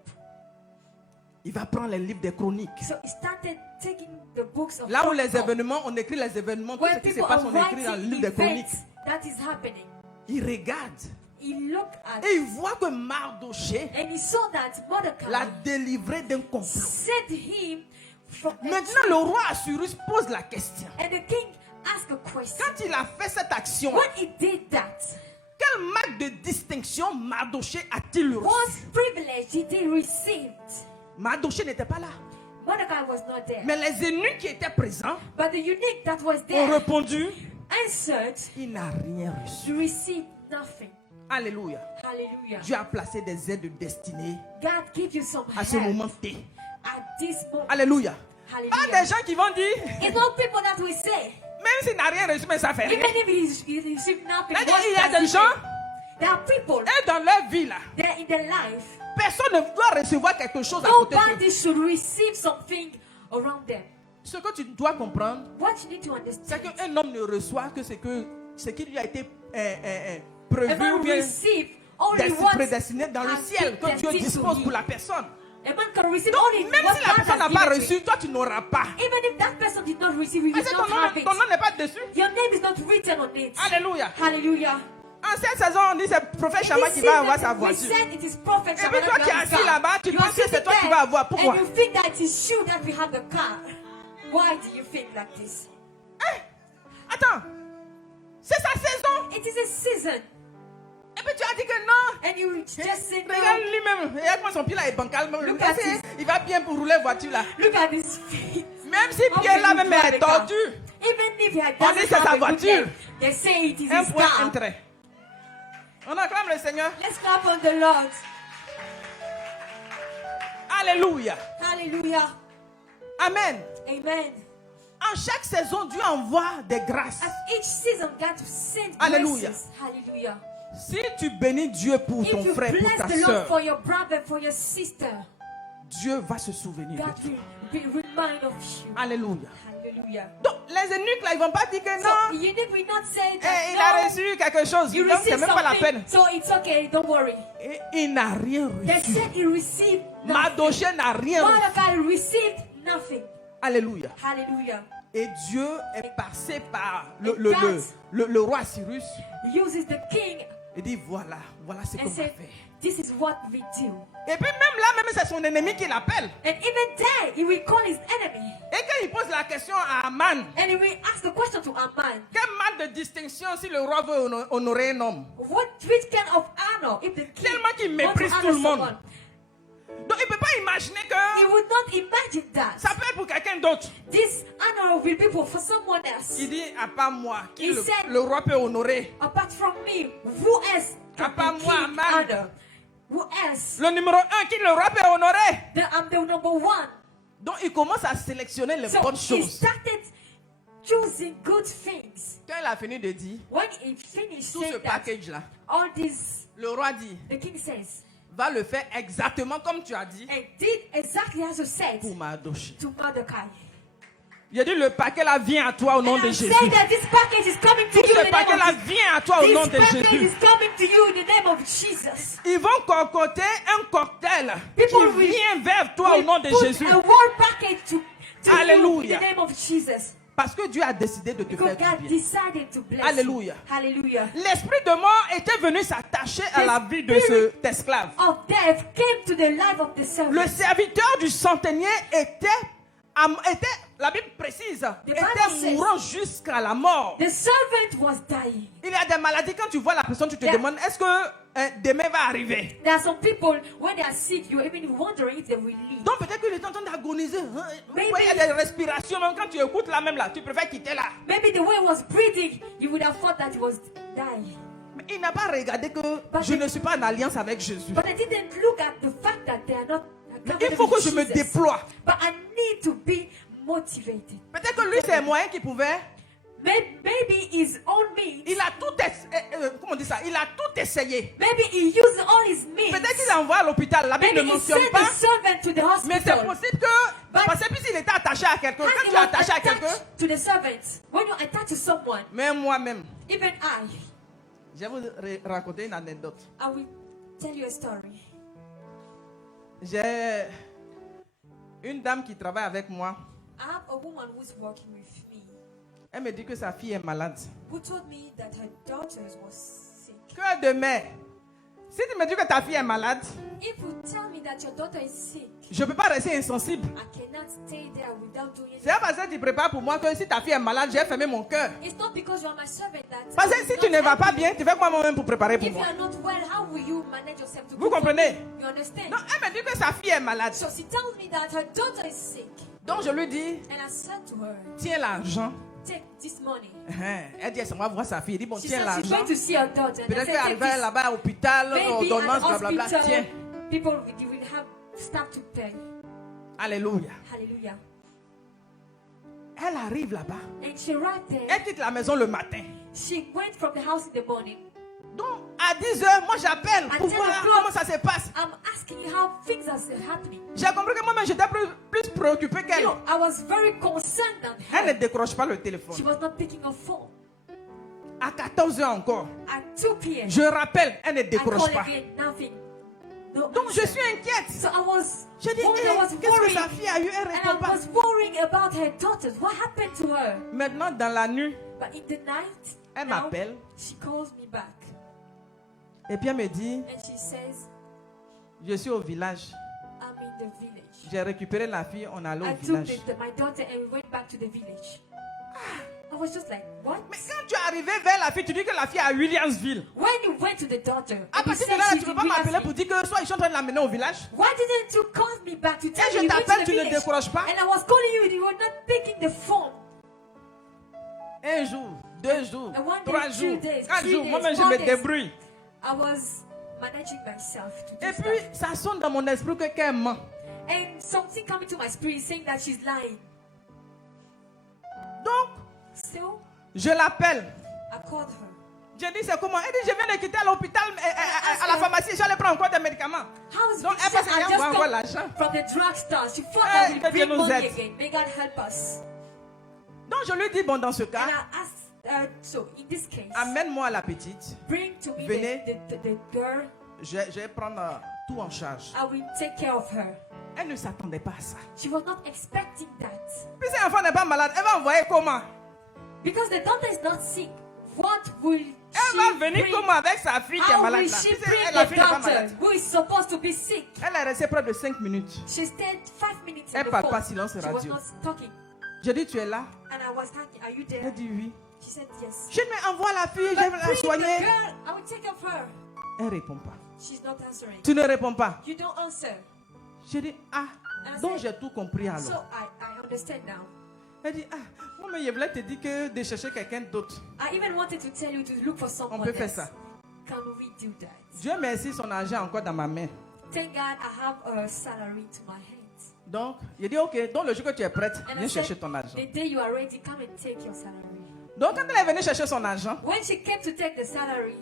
Il va prendre les livres des chroniques. So he started taking the books of Là où les Chronicles, événements, on écrit les événements, tout where ce qui se people passe, are on écrit dans le writing livre des chroniques. events that is happening. Il regarde He looked at et il voit que Mardoché and he saw that Mordecai l'a délivré d'un complot. saved him from a Maintenant, le roi Assyrus pose la question. And the king asked a question. Quand il a fait cette action, When he did that, quelle marque de distinction Mardoché a-t-il reçu? what privilege did he receive? Mardoché n'était pas là. Mordecai was not there. Mais les eunuques qui étaient présents But the eunuch that was ont there répondu, answered il n'a rien reçu. to receive nothing. Alléluia. Hallelujah. Dieu a placé des aides destinées God give you some à ce help moment T. at this moment. Alléluia. Pas Hallelujah. des gens qui vont dire, It's not people that will say, même s'il n'a rien reçu, mais ça fait rien. even if he received nothing, C'est-à-dire, what il y a does des it gens, say? There are people et dans leur vie là, that in their life, personne ne doit recevoir quelque chose à côté d'eux. nobody should receive something around them. Ce que tu dois comprendre, What you need to c'est understand, qu'un homme ne reçoit que ce qui lui a été prévu a man ou bien receive only what prédestiné dans le has ciel, been que Dieu destined to dispose him. pour la personne. A man can receive Donc, only même what si la God personne n'a has pas given to reçu, him. toi tu n'auras pas. Even if that person did not receive it, you Parce que will not have it. ton nom n'est pas dessus. Your name is not written on it. Alléluia. Hallelujah. En cette saison, on dit c'est le prophète Chama This qui va season, avoir sa we voiture. said it is prophet Et puis Shammah toi that qui es has assis car. là-bas, tu You penses are que c'est sitting toi qui there vas avoir. Pourquoi? And you think that it is you that we have the car. Why do you think like this? Attends, c'est sa saison. It is a season. Et puis tu as dit que non. And you just say no. Regarde lui-même. Regarde comment son pied là est bancal. Look at his- Il va bien pour rouler voiture là. Look at his feet. Même si How Pierre can là you même drive est a car? tordu. Even if he On dit doesn't c'est have sa a good voiture. name, they say it is Un his point, un car. trait. On acclame le Seigneur. Let's clap on the Lord. Alléluia. Hallelujah. Amen. Amen. En chaque saison, Dieu envoie des grâces. As each season, God to send Hallelujah. graces. Hallelujah. Si tu bénis Dieu pour If ton you frère, pour bless ta the Lord soeur, for your brother, for your sister, Dieu va se souvenir de God toi. will be remind of you. Alléluia. Hallelujah. Donc, les eunuques là, ils vont pas dire que So non, you need we not say il that a reçu quelque chose. you Donc, c'est received même pas la peine. something, so it's okay, don't worry. Et il n'a rien They reçu. said he received nothing. Mardoché n'a rien reçu. Mordecai received nothing. Alléluia. Hallelujah. Et Dieu est passé par And God le roi Cyrus uses the king Il dit voilà ce qu'on and va said, faire. this is what we do. Et puis même là, c'est son ennemi qui l'appelle. And even there, he will call his enemy. Et quand il pose la question à Aman, And he will ask the question to Aman. quel manque de distinction si le roi veut honorer un homme? Which kind of honor if the king Tellement qu'il wants to méprise honor tout le monde. someone? Donc il ne peut pas imaginer He que would not imagine that. ça peut être pour quelqu'un d'autre. This honor will be for someone else. Il dit, à part moi, qui He said- le roi peut honorer. Apart from me, who else À can part the moi, king Aman. honor? Who else? Le numéro 1, qui le roi peut honorer. I'm the number one. Donc il commence à sélectionner les So bonnes he choses. started choosing good things. Quand il a fini de dire, When he finished tout ce saying that, package-là, all this, le roi dit, the king says, va le faire exactement comme tu as dit and did exactly as you said pour Mardochée. to Mordecai. Il a dit, le paquet là vient à toi au nom And de I'm Jésus. saying that this package is coming to Tout you in ce the paquet name là of vient à toi au nom This de package Jésus. is coming to you in the name of Jesus. Ils vont concocter un cocktail People qui will- vient vers toi au nom de Put Jésus. a word package to you Alléluia. in the name of Jesus. Parce que Dieu a décidé de te Because faire God du bien. decided to bless Alléluia. you. Hallelujah. L'esprit de mort était venu s'attacher à la vie de cet esclave. Of death came to the life of the servant. Le serviteur du centenier était, la Bible précise, Bible était says- mourant jusqu'à la mort. The servant was dying. Il y a des maladies, quand tu vois la personne, tu te Yeah. demandes, est-ce que demain va arriver? There are some people, when they are sick, you're even wondering if they will live. Donc peut-être qu'il est en train d'agoniser. Hein? Maybe- Ouais, il y a des respirations, même quand tu écoutes là même là, tu préfères quitter là. Maybe the way he was breathing, you would have thought that he was dying. Mais il n'a pas regardé que But je it- ne suis pas en alliance avec Jésus. But I didn't look at the fact that they are not. Il faut que je me Jesus. déploie. But I need to be motivated. Peut-être que lui, c'est un moyen qu'il pouvait. Maybe his own means. Il a tout, comment on dit ça? Il a tout essayé. Maybe he used all his means. Peut-être qu'il envoie à l'hôpital. La Bible Maybe ne he mentionne sent pas. the servant to the Mais c'est hospital. possible que. But- Parce que puisqu'il était attaché à quelqu'un, As quand he tu es was attaché à quelqu'un, attached to the servant, when you attach to someone, même moi-même, even I je vais vous raconter une anecdote. will tell you a story. J'ai une dame qui travaille avec moi. I have a woman who's working with me Elle me dit que sa fille est malade. who told me that her daughter was sick. Que demain, si tu me dis que ta fille est malade, If you tell me that your daughter is sick, je ne peux pas rester insensible. I cannot stay there without doing C'est it. parce que tu prépares pour moi que si ta fille est malade, j'ai fermé mon cœur. It's not because you are my servant that. Parce I que will si not tu ne vas help pas you. bien, tu fais quoi moi-même pour préparer pour If you moi? are not well, how will you manage yourself to Vous cook for comprenez? me? You understand? Non, elle me dit que sa fille est malade. So she tells me that her daughter is sick, Donc je lui dis, and I said to her, tiens l'argent. "Take this money." Elle dit, elle va voir sa fille. Elle dit, bon, She tiens said she's l'argent. going to see her daughter. And I Peut-être said, "Take qu'elle this." là-bas à l'hôpital, Maybe at ordonnance, the blablabla. Tiens. hospital, people will have stuff to pay. Alléluia. Hallelujah. Elle arrive là-bas. And she arrived there. Elle quitte la maison le matin. She went from the house in the morning. Donc, à 10 h, moi j'appelle À pour 10 voir o'clock. comment ça se passe. I'm asking you how things are happening. J'ai compris que moi-même j'étais plus préoccupé qu'elle. You know, I was very concerned that Elle ne her. décroche pas le She téléphone. was not picking her phone. À 14 h encore, At 2 p.m. je rappelle, elle ne I décroche called pas. again, nothing. No Donc je answer. suis inquiète. So I was Je dis, worried, I was qu'est-ce que worried. sa fille a eu? Elle And répond I pas. was worrying about her daughters. What happened to her? Maintenant, dans la nuit, But in the night, elle now, m'appelle she calls me back. et puis elle me dit, And she says, je suis au village. I'm in the village. J'ai récupéré la fille, on est allé I au took village. my daughter and we went back to the village. I was just like, what? Mais quand tu es arrivé vers la fille, tu dis que la fille est à Williamsville. When you went to the daughter, À and you partir de said là, she's tu ne in peux pas m'appeler Williamsville, pour dire que soit ils sont en train de l'amener au village. why didn't you call me back to tell Et je me you went to t'appelle, the tu ne village? décroches pas. And I was calling you and you were not picking the phone. Un jour, 2 jours, And one day, 3 2 jours, days, 4 3 jours. days, Moi-même, je 4 me days. débrouille. I was managing myself to do Et stuff. puis, ça sonne dans mon esprit que qu'elle ment. And something coming to my spirit saying that she's lying. Donc, So je l'appelle. I called her. Je dis, c'est comment? Elle dit, je viens de quitter l'hôpital, à la pharmacie, j'allais prendre encore des médicaments. How is Donc, it? elle She said, pense I qu'elle just va avoir come l'argent. from the drugstore. She thought Hey, that que we Dieu bring nous money aide. again. May God help us. Donc, je lui dis, bon, dans ce And cas, I asked her, so in this case, amène-moi la petite. bring to me Venez. the girl. Je vais prendre tout en charge. I will take care of her. Elle ne s'attendait pas à ça. She was not expecting that. Puis si l'enfant n'est pas malade, elle va envoyer comment? Because the daughter is not sick. What will Elle va venir bring, comme avec sa fille qui est how malade will là. she Tu sais, bring la the fille n'est pas daughter malade. who is supposed to be sick? Elle est restée près de 5 minutes. She stayed 5 minutes Elle in the parle phone. pas, silence She was radio. not talking. J'ai dit, tu es là? And I was talking, are you Elle there? dit oui. She said yes. Je me envoie la fille, je vais la Bring the soigner. girl, I will take care of her. Elle répond pas. She's not answering. Tu ne réponds pas. You don't answer. Je dis, ah, donc j'ai tout compris So alors. I understand now. Elle dit, ah, moi, mais je voulais te dire que de chercher quelqu'un d'autre. I even wanted to tell you to look for someone On peut faire else. ça. Can we do that? Dieu merci, son argent est encore dans ma main. Thank God I have a salary to my hands. Donc, il dit, ok, donc le jour que tu es prête, And viens I said, chercher ton argent. the day you are ready, come and take your salary. Donc, quand elle est venue chercher son argent, When she came to take the salary,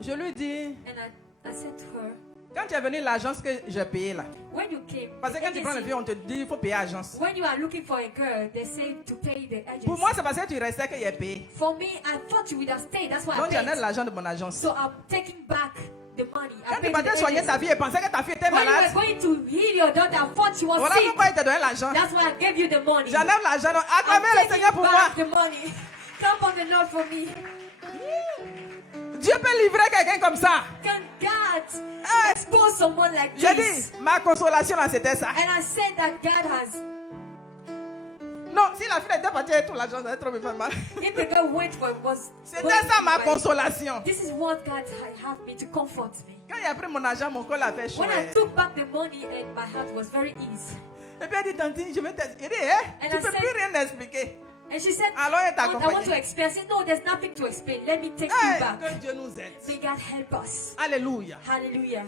je lui dis, and I said to her, quand tu es venu l'agence que j'ai payée là, when you came, parce que the quand tu prends le agency, billet, on te dit, il faut payer l'agence. when you are looking for a girl, they say to pay the agency. Pour moi, c'est parce que tu restais que j'ai payé. For me, I thought you would have stayed. That's why Donc, I j'en ai paid. l'argent de mon agence. So I'm taking back the money. I Quand tu paid partais the soigner agency. ta fille et pensais que ta fille était When you were malade, going to heal your daughter, I thought she was voilà sick. pourquoi il t'a donné l'argent. That's why I gave you the money. J'enlève l'argent. Donc, I'm acclamez le taking Seigneur pour moi. back the money. Come on the Lord for me. Dieu peut livrer quelqu'un comme ça. Can God Hey. expose someone like J'ai this? dit, ma consolation là, c'était ça. And I said that God has. Non, si la fille était partie avec tout l'argent, ça allait trop me faire mal. If the girl went for was. C'était ça ma consolation. This is what God had me to comfort me. Quand il a pris mon argent, mon col a fait chaud. When I took back the money, and my heart was very easy. Et puis elle dit, Tantine, je vais t'expliquer. Tu And ne I peux said- plus rien expliquer. And she said, Alors elle t'a I want to accompagné. explain. I said, no, there's nothing to explain. Let me take Hey, you back. que Dieu nous aide. May God help us. Alléluia. Hallelujah.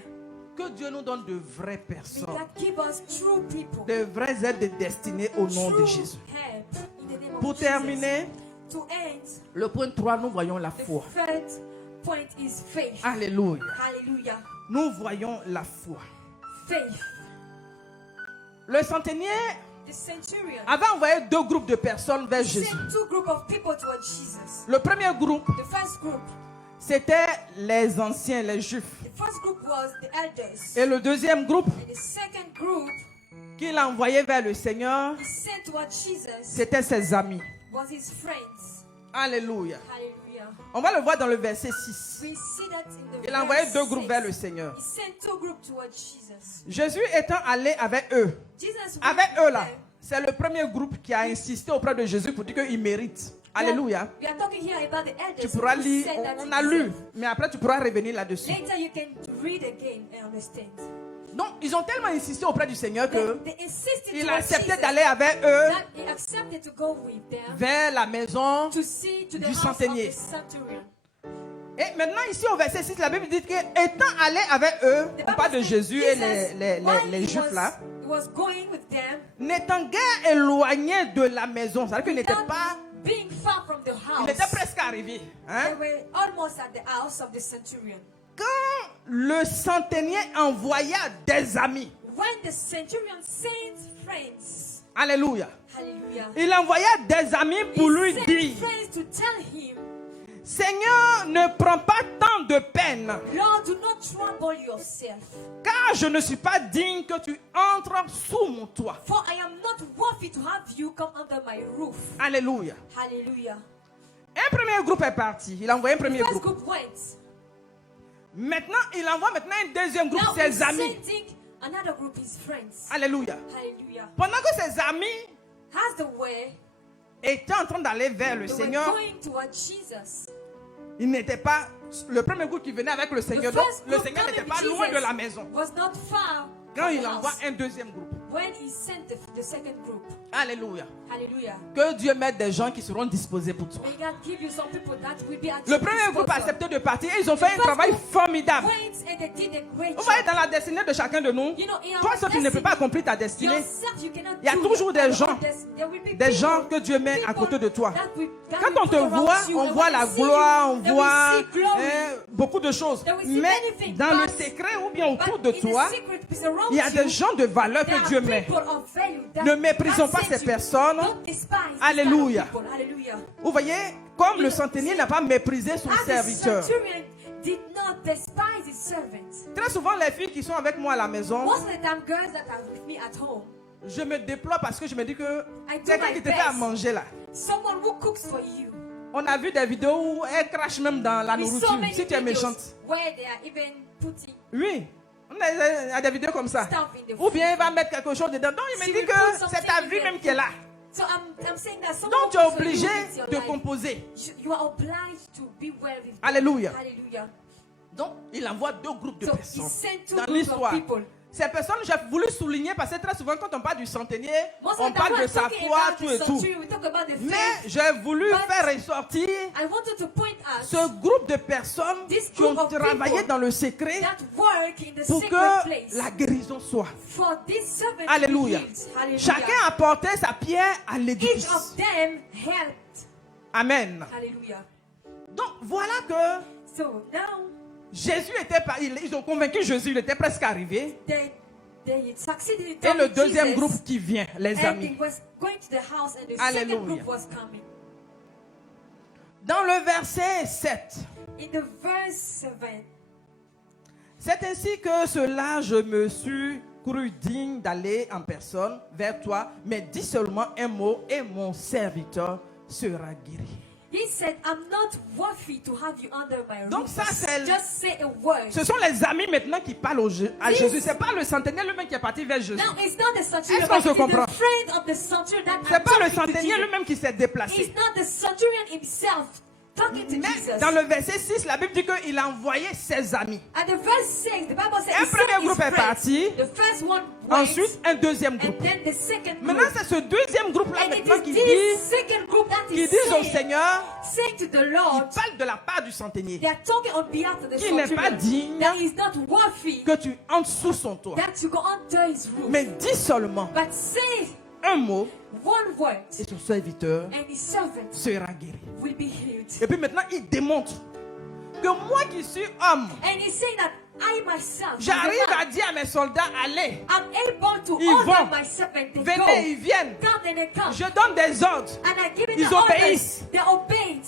Que Dieu nous donne de vraies May personnes. God give us true people. De vraies aides de destinée au nom de True Jésus. help in the name of Pour Jesus. terminer, To end, le point 3, nous voyons la the foi. third point is faith. Alléluia. Hallelujah. Nous voyons la foi. Faith. Le centenier The centurion avait envoyé 2 groupes de personnes vers Jésus. sent 2 groups of people towards Jesus. Le premier groupe, The first group, c'était les anciens, les juifs. the first group was the elders. Et le deuxième groupe And the second group qu'il a envoyé vers le Seigneur, he sent towards Jesus c'était ses amis. was his friends. Alléluia. Hallelujah. On va le voir dans le verset 6. We see that in the Il a envoyé verse 2 groupes 6. vers le Seigneur. He sent 2 groups towards Jesus. Jésus étant allé avec eux. Jesus went Avec eux là, there. c'est le premier groupe qui a insisté auprès de Jésus pour dire qu'il mérite. Alléluia. We are talking here about the Tu elders. pourras who lire, said that on to a lu, Jesus. mais après tu pourras revenir là-dessus. Later you can read again and understand. Donc, ils ont tellement insisté auprès du Seigneur que They insisted il towards a accepté Jesus d'aller avec eux that he accepted to go with them vers la maison. to see to the du house centenier. of the centurion. Et maintenant, ici au verset 6, la Bible dit que étant allé avec eux, The on Bible parle de says Jésus et Jesus, les while he Juifs là, was going with them, n'étant guère éloigné de la maison. C'est-à-dire qu'il n'était without pas, being far from the il était house. presque arrivé. They Hein? were almost at the house of the centurion. Quand le centenier envoya des amis, When the centurion sent friends, alléluia, hallelujah, il envoya des amis pour he lui sent dire, friends to tell him, Seigneur, ne prends pas tant de peine, Lord, do not trouble yourself, car je ne suis pas digne que tu entres sous mon toit. for I am not worthy to have you come under my roof. Alléluia. Hallelujah. Un premier groupe est parti. Il a envoyé un The premier first groupe. group went. Maintenant, il envoie maintenant un deuxième groupe, Now he's ses amis. sending another group, his friends. Alléluia. Hallelujah. Pendant que ses amis As the way, étaient en train d'aller vers le they were Seigneur, going towards Jesus. il n'était pas le premier groupe qui venait avec le The Seigneur. Donc, first le group Seigneur coming n'était with pas loin de Jesus la maison. was not far Quand from il the envoie house. un deuxième groupe. When he sent the second group. Alléluia. Hallelujah. Que Dieu mette des gens qui seront disposés pour toi. May God give you some people that will be at Le your premier groupe a disposal. accepté de partir et ils ont fait un travail formidable. Went and they did a great Vous voyez, job. dans la destinée de chacun de nous, You know, in toi our seul tu ne peux pas destiny, accomplir ta destinée. yourself, you cannot Il y a do toujours it. des gens, There will be Des gens people, que Dieu met à côté de toi. that will- that Quand will on te put around voit, you, on and voit when la they see you, gloire, on they will voit see glory. beaucoup de choses. They will see Mais anything, dans le but- secret ou bien But autour de in the toi, secret place around il y a you, des gens de valeur there que Dieu are met. people of value that Ne méprisons God pas sent ces you. personnes. Don't despise these Alléluia. kind of people. Hallelujah. Vous voyez, comme le centenier n'a pas méprisé son As the serviteur. centurion did not despise his servants. Très souvent, les filles qui sont avec moi à la maison, Most of the time, girls that are with me at home, je me déploie parce que je me dis que I do quelqu'un my qui te fait à best. manger là, Someone who cooks for you. On a vu des vidéos où elle crache même dans la We saw nourriture. many Si tu es videos méchante. where they are even putting Oui. On a des vidéos comme ça. stuff in the Ou food. bien il va mettre quelque chose dedans. Donc il me She dit will que put something c'est ta in vie there. même qui est là. So I'm saying that some Donc tu es obligé de composer. You are obliged to be well with God. Alléluia. Hallelujah. Donc il envoie 2 groupes de So he personnes sent 2 dans groups of l'histoire. people. Ces personnes, j'ai voulu souligner parce que très souvent quand on parle du centenier, Most on of the time parle de we're sa talking foi, about tout the et tout. century, we talk about the Mais faith. j'ai voulu But faire ressortir I wanted to point out ce groupe de personnes This qui ont group of travaillé people dans le secret that work in the pour secret que place la guérison soit. for this servant Alléluia. to be healed. Hallelujah. Chacun apportait sa pierre à Each l'édifice. of them helped. Amen. Hallelujah. Donc voilà que So now Jésus était pas, ils ont convaincu Jésus, il était presque arrivé. they succeeded in Et talking le deuxième Jesus, groupe qui vient, les and amis. he was going to the house and the Hallelujah. second group was coming. Dans le verset 7, In the verse 7, c'est ainsi que cela je me suis cru digne d'aller en personne vers toi, mais dis seulement un mot et mon serviteur sera guéri. he said, I'm not worthy to have you under my Donc roof. ça, c'est- Just say a word. Ce sont les amis maintenant qui parlent à This- Jésus. C'est pas le centenaire lui-même qui est parti vers Jésus. Now, it's not the centurion, Est-ce qu'on but se it's comprend? the friend of the centurion that C'est I'm pas le talking to centenier Jesus. lui-même qui s'est déplacé. It's not the centurion himself talking to Mais Jesus. dans le verset 6, la Bible dit qu'il a envoyé ses amis. At the verse 6, the Bible says Un he premier sent his groupe est friends. parti. The first one went, Ensuite, un deuxième and groupe. then the second Maintenant, group. c'est ce deuxième groupe-là And it maintenant is qui this dit, second group that qui is disent au saying, Seigneur, saying to the il Lord, parle de la part du centenier, they are talking on behalf of the Qui n'est pas centurion, digne that is not worthy, que tu entres sous son toit. that you go under his roof. Mais dis seulement But say un mot one word, et son serviteur and his servant sera guéri. will be healed. Et puis maintenant, il démontre que moi qui suis homme, And he's saying that I myself, j'arrive the man, à dire à mes soldats, allez, I'm able to Ils order vont. my servant to venez, go. ils viennent. Come and they come. Je donne des ordres. And I give it Ils the orders. obéissent. They obeyed.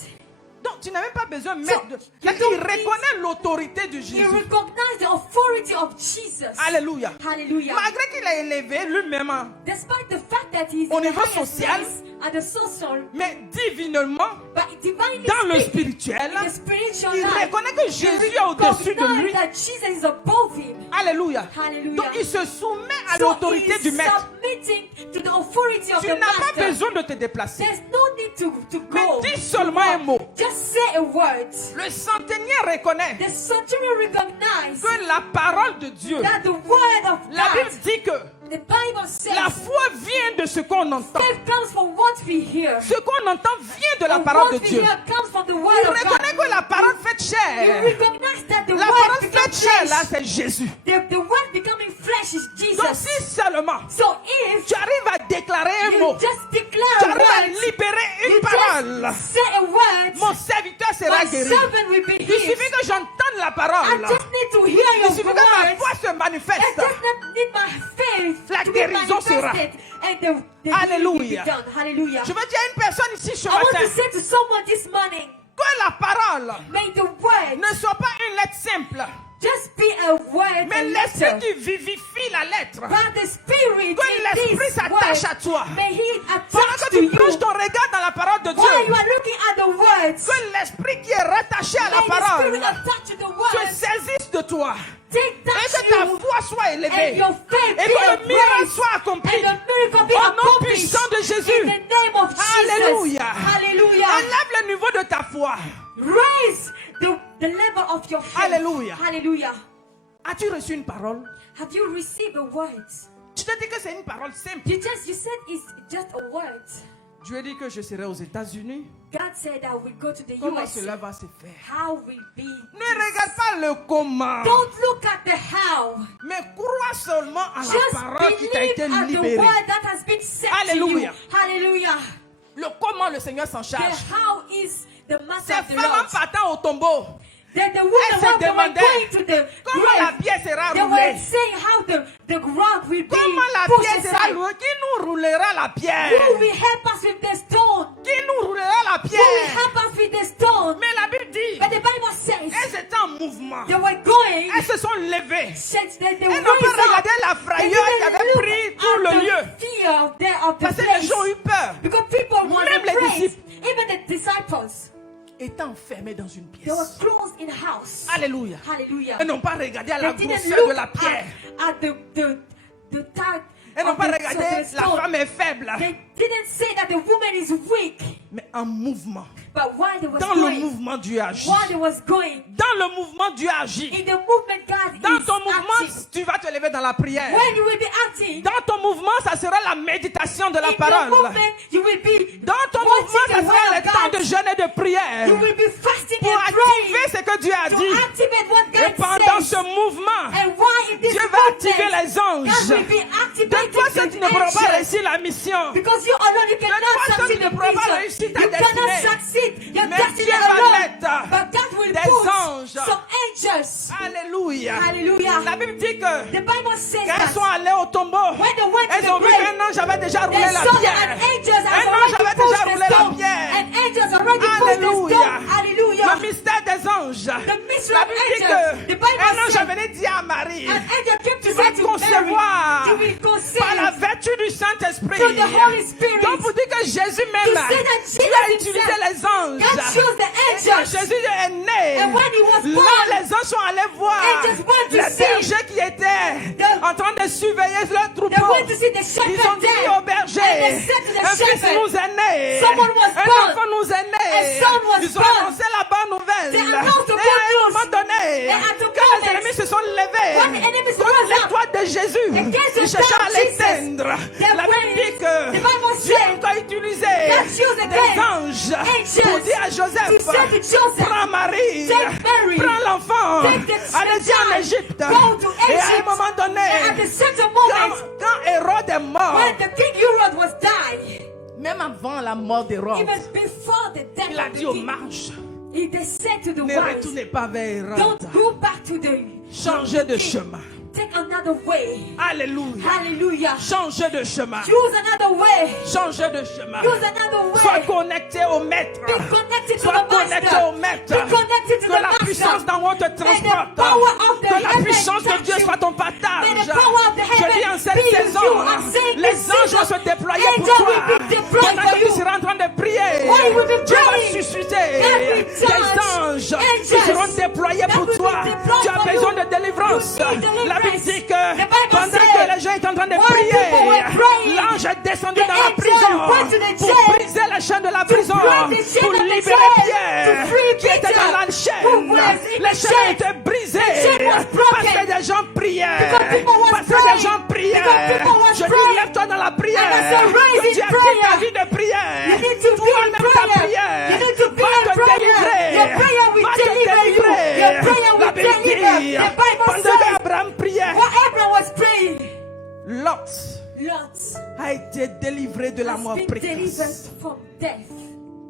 Donc, tu n'as même pas besoin de mettre de... you C'est-à-dire don't qu'il reconnaît l'autorité de He Jésus. recognized the authority of Jesus. Alléluia. Hallelujah. Malgré qu'il a élevé lui-même, hein, Despite the fact that he's Au in the niveau highest social, place at the social, mais divinement, but divinely dans le speaking, spirituel, in the spiritual il life, reconnaît que he Jésus est au-dessus de recognized lui. that Jesus is above him. Alléluia. Hallelujah. Donc, il se soumet à So l'autorité he du is maître. submitting to the authority of Tu the n'as pas master. besoin de te déplacer. There's no need to Mais go. dis seulement un mot. Just say a word. Le centenier reconnaît The centurion recognized que la parole de Dieu, that the word of la Bible God, dit que the Bible says, la foi vient de ce qu'on entend. faith comes from what we hear. Ce qu'on entend vient de la And parole de what we Dieu. hear comes from the Il word of God. reconnaît que la parole faite You chair, recognize that the la word parole becoming faite chair là, flesh, c'est Jésus. the word becoming flesh is Donc Jesus. si seulement So if tu arrives à déclarer un mot, you just tu declare a arrives à word, libérer you une parole, just say a word, mon serviteur sera my guéri. servant will be Il healed. suffit que j'entende la I parole. just need to hear Il your suffit que ma word. foi se I manifeste. just need my faith La to be guérison sera. manifested, and the healing will be Alléluia. done. Hallelujah. Je veux dire à une personne ici ce I want matin to say to someone this morning, que la parole may the word ne soit pas une lettre simple, just be a word, mais a l'esprit letter. qui vivifie la lettre. But the Spirit Que in l'esprit this s'attache word, à toi. may He Pendant attach que to tu you. plonges ton regard dans la parole de While you Dieu, are looking at the words, que l'esprit qui est rattaché à la may the parole Spirit attach to the se words. saisisse de toi. Take Et that que ta you foi soit and élevée. your faith Et be que le miracle embraced. soit accompli. And the miracle be Au nom accomplished puissant de in Jésus. the name of Jesus. Alléluia. Hallelujah. Élève le niveau de ta foi. Raise the level of your faith. Alléluia. Hallelujah. As-tu reçu une parole? Have you received a word? Tu te dis que c'est une parole simple. You said it's just a word. Dieu dit que je serai aux États-Unis. God said that we go to the Comment USA. cela va se faire? How will be? Ne regarde pas le comment, Don't look at the how. mais crois seulement à la Just parole qui t'a believe été at the libérée. word that has been said Alléluia. to you. Hallelujah. Le comment le Seigneur s'en The charge. how is the master Ces of the femmes en Lord. partant au tombeau, Then the elles women se when they were demandaient going to the comment la grave, pierre sera they were roulée. saying how the rock will be Comment la pushed pierre sera aside. roulée? Qui nous roulera la pierre? Who will help us with the stone? Qui nous roulera la Who will pierre? help us with the stone? Mais la Bible dit, But the Bible says elles étaient en mouvement. they were going. Elles se sont levées. Said that they Elles n'ont pas raised up. regardé la And frayeur qui they avait looked pris tout le at lieu. the fear of the Parce que les place. gens ont eu peur. Because people were Même les afraid. disciples. Even the disciples. étaient enfermés dans une They were pièce. closed in a house. Alléluia. Hallelujah. Elles n'ont pas regardé à la They didn't grosseur de look la pierre. at the tag. Elles n'ont of pas the- regardé of the la stone. femme est faible. They didn't say that the woman is weak, Mais en mouvement. but while they was Dans le going, mouvement, Dieu agit. while they was going, Dans le mouvement, Dieu agit. in the movement God Dans is ton mouvement, acting. tu vas te lever dans la prière. When you will be acting, Dans ton mouvement, ça sera la méditation de la in your parole. movement, you will be Dans ton watching mouvement, the ça sera word le of temps God. de jeûne et de prière. You will be fasting Pour and activer praying ce que Dieu a to dit. activate what Et God pendant says. ce mouvement, And why in this Dieu va activer movement, les anges. God will be De activating toi, seul, tu ne pourras pas angels. réussir la mission. Because you alone, you cannot toi seul, succeed tu ne the pourras pas mission. réussir ta You cannot destinée. succeed your Mais destiny Dieu va alone. mettre But God will des put anges. some angels. Alléluia. Hallelujah. La Bible dit que The Bible says quand elles that sont allées au tombeau, when they went to elles ont the vu grave, qu'un ange avait déjà roulé they la saw that pierre. an angels Un have ange already avait pushed déjà the roulé la stone. pierre. And angels already pushed the Alléluia. stone. Hallelujah. Le mystère des anges. The mystery La of Bible dit angels. que The Bible un ange says avait dit à Marie, an angel came to tu vas say to Mary, concevoir you will par la conceive vertu du Saint-Esprit. through the Holy Spirit. Donc vous dites que Jésus même, To say that Dieu a Jesus utilisé himself, les anges. God chose the Et quand angels. Jésus est né, And when he was là born, les anges sont allés voir angels went to les see bergers qui étaient the- en train de surveiller leur They troupeau. went to see the Ils ont shepherd dit there. aux bergers, And they said to the un fils shepherd, nous est né, someone was un born. enfant nous est né. A son was Ils ont born. annoncé la bonne nouvelle. They announced the Et good à un news. moment donné, And at the quand les moment, ennemis se sont levés when the enemies contre rose up l'étoile de Jésus, against the ils cherchaient star à of Jesus, l'éteindre. they La Bible went. dit que The Bible Dieu said, a encore utilisé God chose des again anges angels pour dire à to Joseph, say to Joseph, prends Marie, take Mary, prends l'enfant, take the allez-y en child, Égypte. go to Et à un Egypt. moment donné, And at the certain quand, moment, quand Hérode est mort, when the king Herod was dying, même avant la mort d'Hérode, even before the death il a of the dit aux king, mages, they said to the ne wise, retournez pas vers Hérode, don't go back to the changez de king. chemin. Take another way. Alléluia. Hallelujah. Changez de chemin. Choose another way. Changez de chemin. Use another way. Sois connecté au maître. Be connected to Sois the connecté master. au maître. Be connected to Que the la master. puissance d'en haut te May the transporte. power of the Que la heaven puissance de touch Dieu you. soit ton May partage. the power of the Je heaven dis en cette be with saison, you. I'm saying les this anges vont season, se déployer pour angels toi. will be deployed Pendant for que tu you. seras en train de prier, While you will be Dieu va praying, susciter every des church, anges qui angels seront déployés that pour will be toi. deployed Tu as for besoin you. de délivrance. You need La Bible deliverance. dit que The Bible pendant said, que les gens étaient en train de while prier, people were praying, l'ange est descendu the dans la angel prison went to the pour jail briser la chaîne de la prison, break the chain pour of the libérer jail, Pierre to free qui était Peter, dans la who chaîne. was in La the chaîne chain. était brisée The chain was broken. parce que des gens priaient. Because people was Parce que praying. des gens priaient. Because people was Je dis, praying. lève-toi dans la prière. And I say, rise Que in tu actives ta prayer. vie de prière. You need to be in Toi-même ta prayer. prière You need to be va in te prayer. délivrer. Your prayer will Va te deliver you. délivrer. Your prayer will La Bible deliver. dit, The Bible pendant says, qu'Abraham priait, while Abraham was praying, Lot Lot a été délivré de la has mort been précoce. delivered from death.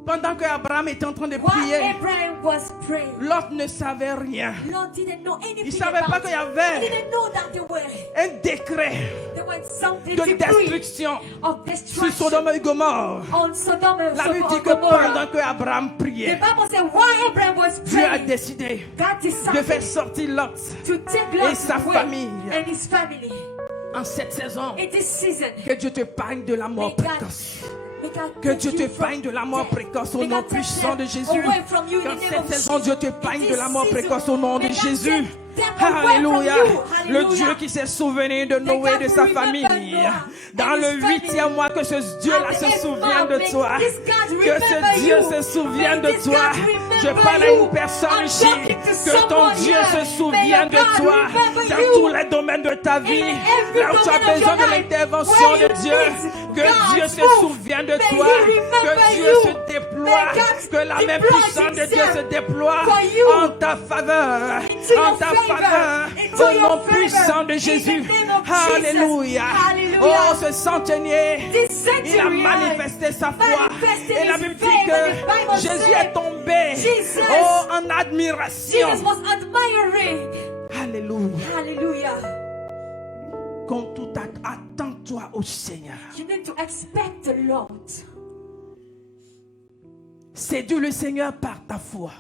Pendant qu'Abraham était en train de While prier, Abraham was praying, Lot ne savait rien. Lot didn't know anything Il ne savait pas about qu'il y it. avait He didn't know that there un décret was something de decree destruction of sur destruction Sodome et Gomorre. on Sodom and La Bible dit que Gomorrah. pendant qu'Abraham The priait, Bible said while Abraham was Dieu a praying, décidé God de decided faire sortir Lot to take Lot et sa away famille. and his family. En cette saison, In this season, que Dieu te parle de la mort may God précoce. may God Que take Dieu te you from parle de la mort death. précoce au May nom God take puissant de them Jésus. away from you in Qu'en the name cette of saison, Jesus. Dieu te In parle this de la mort season, précoce au nom de may God Jésus. take them away Alléluia. from you. Le Hallelujah. Dieu qui s'est souvenu de May Noé et God de sa remember famille. Noah Dans and le his family. 8e mois, que ce Dieu-là At se the eighth souvienne month, de may toi. this God Que ce remember Dieu you. se souvienne May de this toi. God remember Je parle à you. une personne I'm ici. talking to Que ton someone Dieu here. se May souvienne your de God toi. remember Dans you. tous les domaines de ta vie. In every Là où tu as domain of besoin your de life, l'intervention where de you Dieu. need Que God's Dieu se move. souvienne de May toi. He remember Que Dieu you. se déploie. May God Que la même deploy puissance de Dieu Himself se déploie for you. en ta faveur. Into your En ta favor. faveur. Into Au your nom favor. puissant de In Jésus. the name of Jesus. Alléluia. Hallelujah. Oh, ce centenier. This Il a century manifesté sa foi. manifested Et la his Bible dit faith. que And the Bible Jésus said est tombé Jesus- oh, en admiration. Jesus was admiring. Alléluia. Hallelujah. Comme tout attends-toi au Seigneur. You need to expect the Lord. Séduis le Seigneur par ta foi.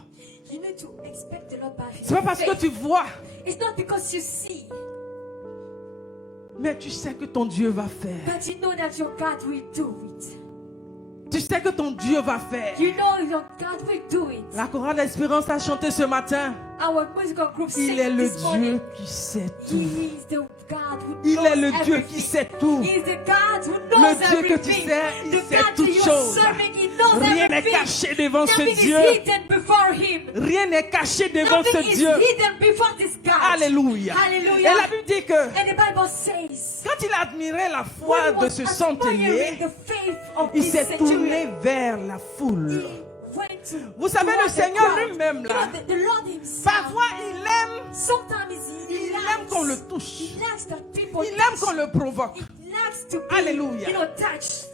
You need to expect the Lord by C'est pas parce que faith. tu vois, It's not because you see, mais tu sais que ton Dieu va faire. but you know that your God will do it. Tu sais que ton Dieu va faire. You know your God will do it. La chorale d'Espérance a chanté ce matin. Our musical group Il sing est le this morning. Dieu qui sait tout. He is the God who Il knows est le Dieu everything. qui sait tout. He is the God who knows Le Dieu que tu everything. sais, il The sait God toutes that you are choses. serving, He knows Rien n'est everything. caché devant ce Nothing Dieu. is hidden before Him. Rien n'est caché devant Nothing ce is Dieu. hidden before this God. Alléluia. Hallelujah. Et la Bible dit que And the Bible says, quand il admirait la when foi he de was ce admiring centenier, the faith of il this s'est tourné centurion, vers la foule. he went to Vous savez, le towards the Seigneur crowd. lui-même, You là, know, the Lord Himself, parfois il aime, sometimes il aime qu'on le touche. He likes that people Il aime qu'on touch. le provoque. He likes to be, Alléluia. touched.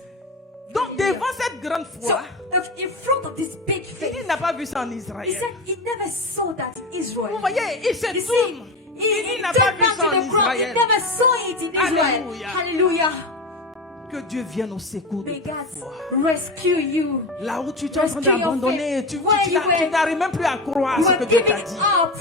Donc devant cette grande So, foi, in front of this big faith, il n'a pas vu ça en he Israël. said he never saw that in Israel. Vous voyez, il se You see, tourne. he Il n'a turned pas vu back ça to en the crowd. He Israël. never saw it in Israel. Alléluia. Hallelujah. Que Dieu vienne au secours de May ta God foi. rescue you. Là où tu es en train Rescue your d'abandonner, faith. tu Where you were. n'arrives même plus à croire You ce are que Dieu giving t'a dit. up.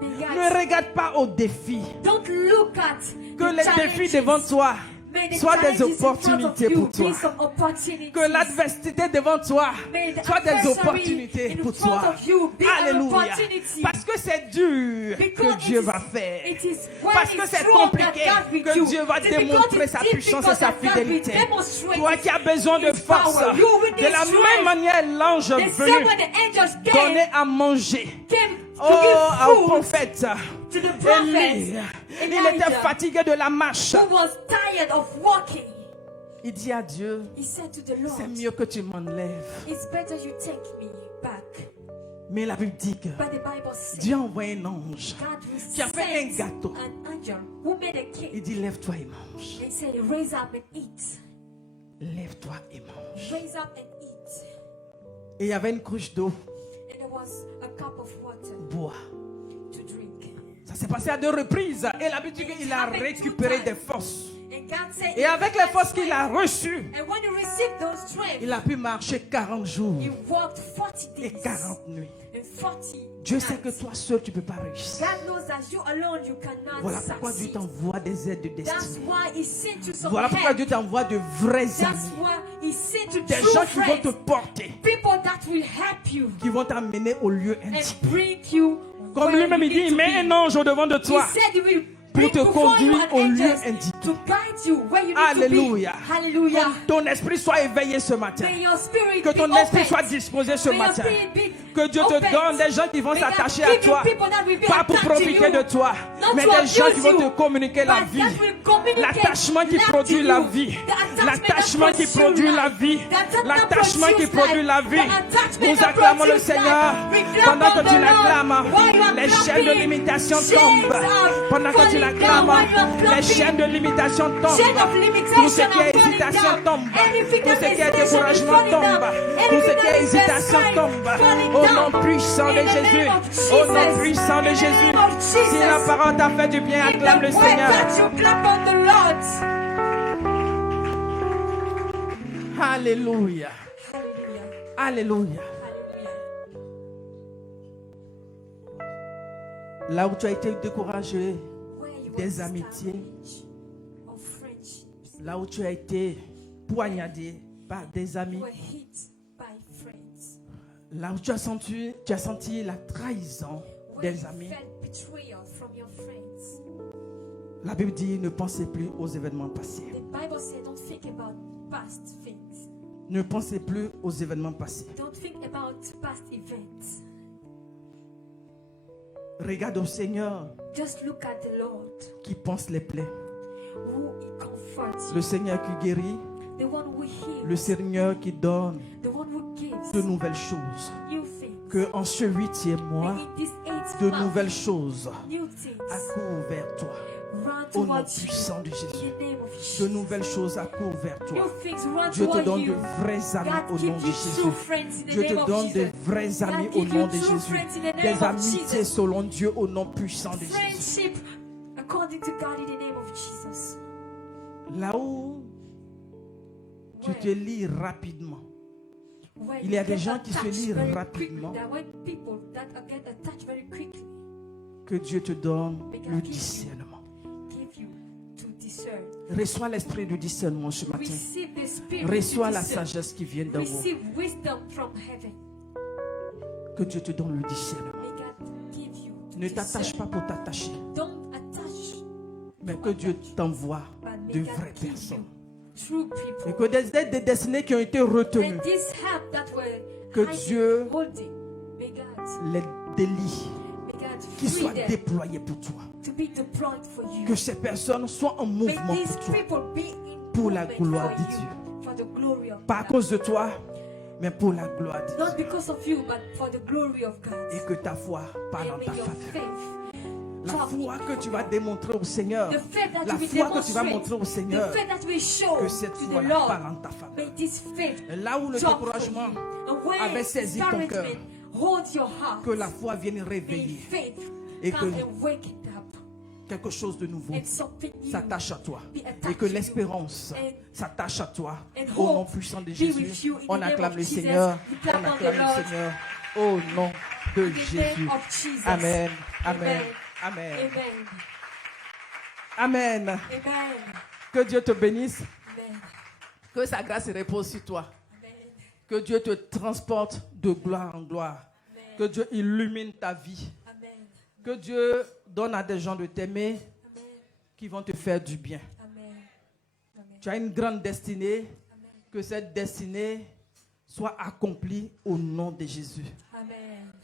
May God, Ne regarde pas aux défis. don't look at Que the les challenges. défis devant toi May the soient des challenges in front of opportunités you pour toi. be some opportunities. Que l'adversité devant toi May the soit des adversary opportunités in pour front toi. of you be an Alléluia. opportunity. Parce que c'est dur Because que Dieu it va is- faire. it is when Parce que it's c'est strong compliqué that God will que do. Dieu va It's because démontrer it's sa difficult puissance et sa that God will fidélité. demonstrate Toi qui as besoin de His force, power. You will de la need même strength. manière, l'ange The venu same when the angels donner à manger came to au give food prophète. to the prophet Élie, il était Elijah, fatigué de la marche. who was tired of walking. Il dit à Dieu, He said to the Lord, c'est mieux que tu m'enlèves. it's better you take me back. Mais la Bible dit que But the Bible says Dieu a envoyé un ange God will qui a fait un send gâteau. an angel who made a cake Il dit, lève-toi et mange. and said, raise up and eat. Lève-toi et mange. Raise up and eat. Et il y avait une cruche d'eau. And there was a cup of water Bois. to drink. Ça s'est passé à 2 reprises. Et la Bible dit qu'il a récupéré des forces. And God said, Et avec les forces qu'il a reçues, and when he received those strength, il a pu marcher 40 jours he walked 40 et days 40 nuits. and 40 Dieu sait que nights. toi seul, tu ne peux pas réussir. God knows that you alone you cannot Voilà pourquoi Dieu succeed. t'envoie des aides de That's destinée. why he sent you some Voilà pourquoi help. Dieu t'envoie de vrais That's amis. why he sent you Des true gens qui vont te friends. porter, People that will help you qui vont t'amener au lieu indiqué. and bring you Comme where lui-même you il dit, need to mets be. un ange au devant de He toi said he will pour bring te before you conduire an au lieu angel indiqué. to guide you where you need Alléluia. to be. Hallelujah. Ton esprit soit éveillé ce matin. May your spirit Que be ton esprit open. soit disposé ce May your matin. spirit be Que Dieu te open. donne des gens qui vont May God s'attacher give à you toi. people that will be Pas pour attached to profiter you. de toi, Not mais to des gens abuse qui vont you, te communiquer la but vie. that will communicate L'attachement qui life to produit la you. vie. The attachment L'attachement that qui produces produit la life. vie. The attachment L'attachement that qui produces produit la life. vie. The attachment Nous that acclamons le produces Seigneur. life. We clap Pendant que on tu the Lord. l'acclames, While you are les chaînes de clapping, limitation chains tombent. are Pendant que tu falling l'acclames, down. While you are les clapping, chaînes de limitation chain tombent. of limitation Tout ce qui est are falling hésitation down. tombe. Anything Tout that ce qui est is limitation is découragement falling tombe. down. Tout ce Anything qui that est is hésitation destroyed, tombe. falling Au down. nom puissant de In the Jésus. name of Au nom Jesus. puissant de In the Jésus. name of Si la Jesus. parole t'a fait du bien, In acclame the le way Seigneur. that you clap on the Lord. Alléluia. Hallelujah. Alléluia. Hallelujah. Là où tu as été découragé, Where you des are amitiés, established of friendships, là où tu as été poignardé par des amis, were hit by friends, là où tu as senti la trahison where des you amis. felt betrayal from your friends. La Bible dit, ne pensez plus aux événements passés. The Bible says, don't think about past things. Ne pensez plus aux événements passés. Don't think about past events. Regarde au Seigneur Just look at the Lord, qui pense les plaies. who He comforts Le you, Seigneur qui guérit. the one who heals, Le Seigneur qui donne the one who gives de nouvelles choses. new things. Que en ce 8e mois, And in this 8th de month, nouvelles choses new things accourent vers toi. run Au nom towards you puissant de in Jésus. the name of De Jesus. nouvelles choses accourent vers New toi. things run Dieu te towards donne you. de vrais amis God au nom give de you Jésus. true friends in the Dieu name te of donne de Jesus. vrais amis God au give nom you de true Jésus. friends in the name Des of amitiés Jesus. selon Dieu au nom puissant de Jésus. Friendship according to God in the name of Jesus. Là où tu te lis rapidement, Where il y a you des get gens qui se attached lient very rapidement. quickly. There were people that get attached very quickly. que Dieu te donne le discernement. Give you to discern. Reçois l'esprit du discernement ce matin. Receive the spirit Reçois to la discern. sagesse qui vient d'en haut. Receive wisdom from heaven. Que Dieu te donne le discernement. May God give you Ne t'attache discernment. pas pour t'attacher, Don't attach, mais que Dieu t'envoie but may de God vraies give personnes. you true Et people. que des destinées qui ont été retenues, And this help that were que Dieu holding, may God, les délie, may God qu'ils free soient them déployés pour toi. to be deployed for you. Que ces personnes soient en May mouvement these pour toi. people be in Pour la movement gloire for de you, Dieu. for the glory of Pas à God. cause de toi, mais pour la gloire de Not Dieu. because of you, but for the glory of God. Et que ta foi parle en And may ta your faveur. faith, La talk foi in que tu your vas favor. démontrer au Seigneur, The faith that la you will foi que tu vas demonstrate, montrer au the Seigneur, faith that will show que cette to the foi-là Lord, parle en ta faveur. may this faith Et là où le talk for découragement you. And when avait saisi ton cœur, discouragement holds your heart, que la foi vienne may réveiller faith et come que and wake it up, quelque chose de nouveau and something new s'attache à toi. be attached Et que to you. l'espérance And s'attache à toi. and Au nom hope puissant de be with Jésus, you in the on name acclame of le Jesus. Seigneur. We On clap on the acclame Lord. le Seigneur. Au nom de In the Jésus. name of Jesus. Amen. Amen. Amen. Amen. Amen. Amen. Amen. Que Dieu te bénisse. Amen. Que sa grâce repose sur toi. Amen. Que Dieu te transporte de gloire en gloire. Amen. Que Dieu illumine ta vie. Amen. Que Dieu donne à des gens de t'aimer Amen. qui vont te faire du bien. Amen. Amen. Tu as une grande destinée. Amen. Que cette destinée soit accomplie au nom de Jésus. Amen.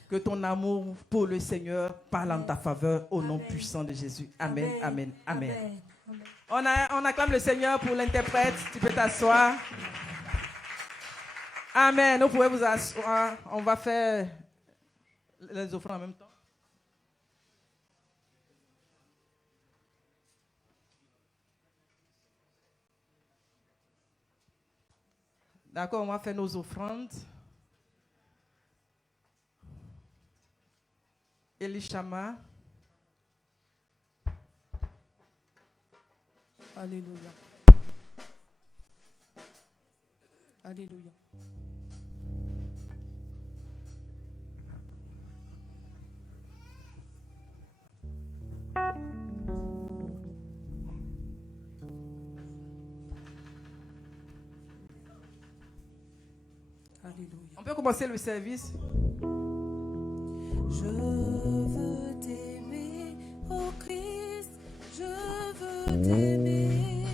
Que ton amour pour le Seigneur parle en ta faveur au nom Amen. puissant de Jésus. Amen, amen, amen. Amen. On acclame le Seigneur pour l'interprète. Tu peux t'asseoir. Amen. Vous pouvez vous asseoir. On va faire les offrandes en même temps. D'accord, on va faire nos offrandes. Elishama. Alléluia. Alléluia. Alléluia. On peut commencer le service. Je veux t'aimer, oh Christ, je veux t'aimer.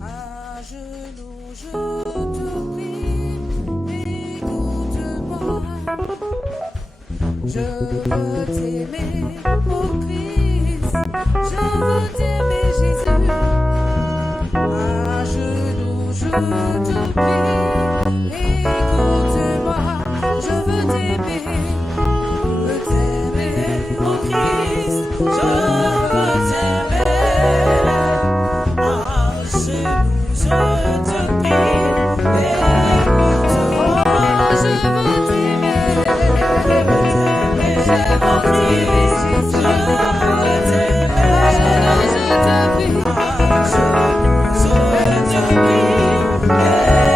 À genoux, je te prie, écoute-moi. Je veux t'aimer, oh Christ, je veux t'aimer, Jésus. À genoux, je te prie, écoute-moi. Je veux t'aimer, oh Christ, je veux t'aimer. À genoux, je te prie, écoute-moi. Je veux t'aimer, oh Christ, je veux t'aimer. Je te prie, à genoux, je te prie,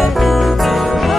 écoute-moi.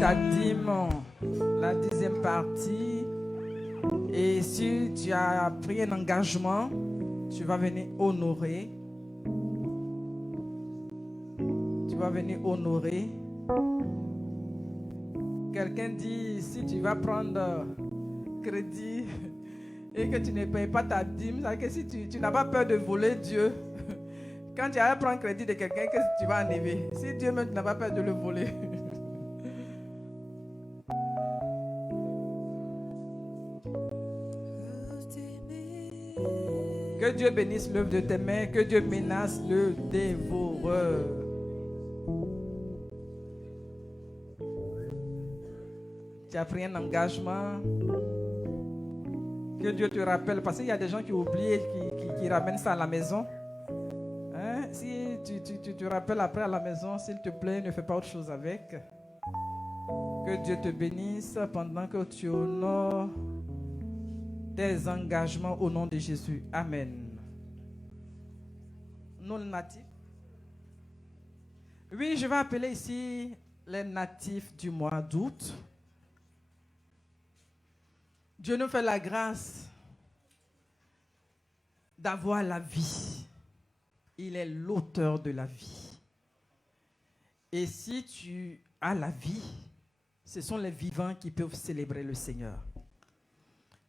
Ta dîme, la 10e partie. Et si tu as pris un engagement, tu vas venir honorer. Tu vas venir honorer. Quelqu'un dit, si tu vas prendre crédit et que tu ne payes pas ta dîme, c'est que si tu n'as pas peur de voler Dieu, quand tu vas prendre crédit de quelqu'un, que tu vas enlever. Si Dieu même n'a pas peur de le voler. Que Dieu bénisse l'œuvre de tes mains. Que Dieu menace le dévoreur. Tu as pris un engagement. Que Dieu te rappelle. Parce qu'il y a des gens qui oublient, qui ramènent ça à la maison. Hein? Si tu te rappelles après à la maison, s'il te plaît, ne fais pas autre chose avec. Que Dieu te bénisse pendant que tu honores tes engagements au nom de Jésus. Amen. Non natifs. Oui, je vais appeler ici les natifs du mois d'août. Dieu nous fait la grâce d'avoir la vie. Il est l'auteur de la vie. Et si tu as la vie, ce sont les vivants qui peuvent célébrer le Seigneur.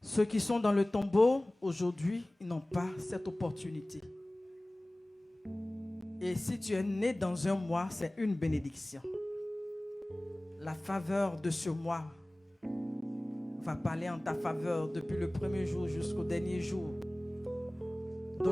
Ceux qui sont dans le tombeau, aujourd'hui, ils n'ont pas cette opportunité. Et si tu es né dans un mois, c'est une bénédiction. La faveur de ce mois va parler en ta faveur depuis le premier jour jusqu'au dernier jour.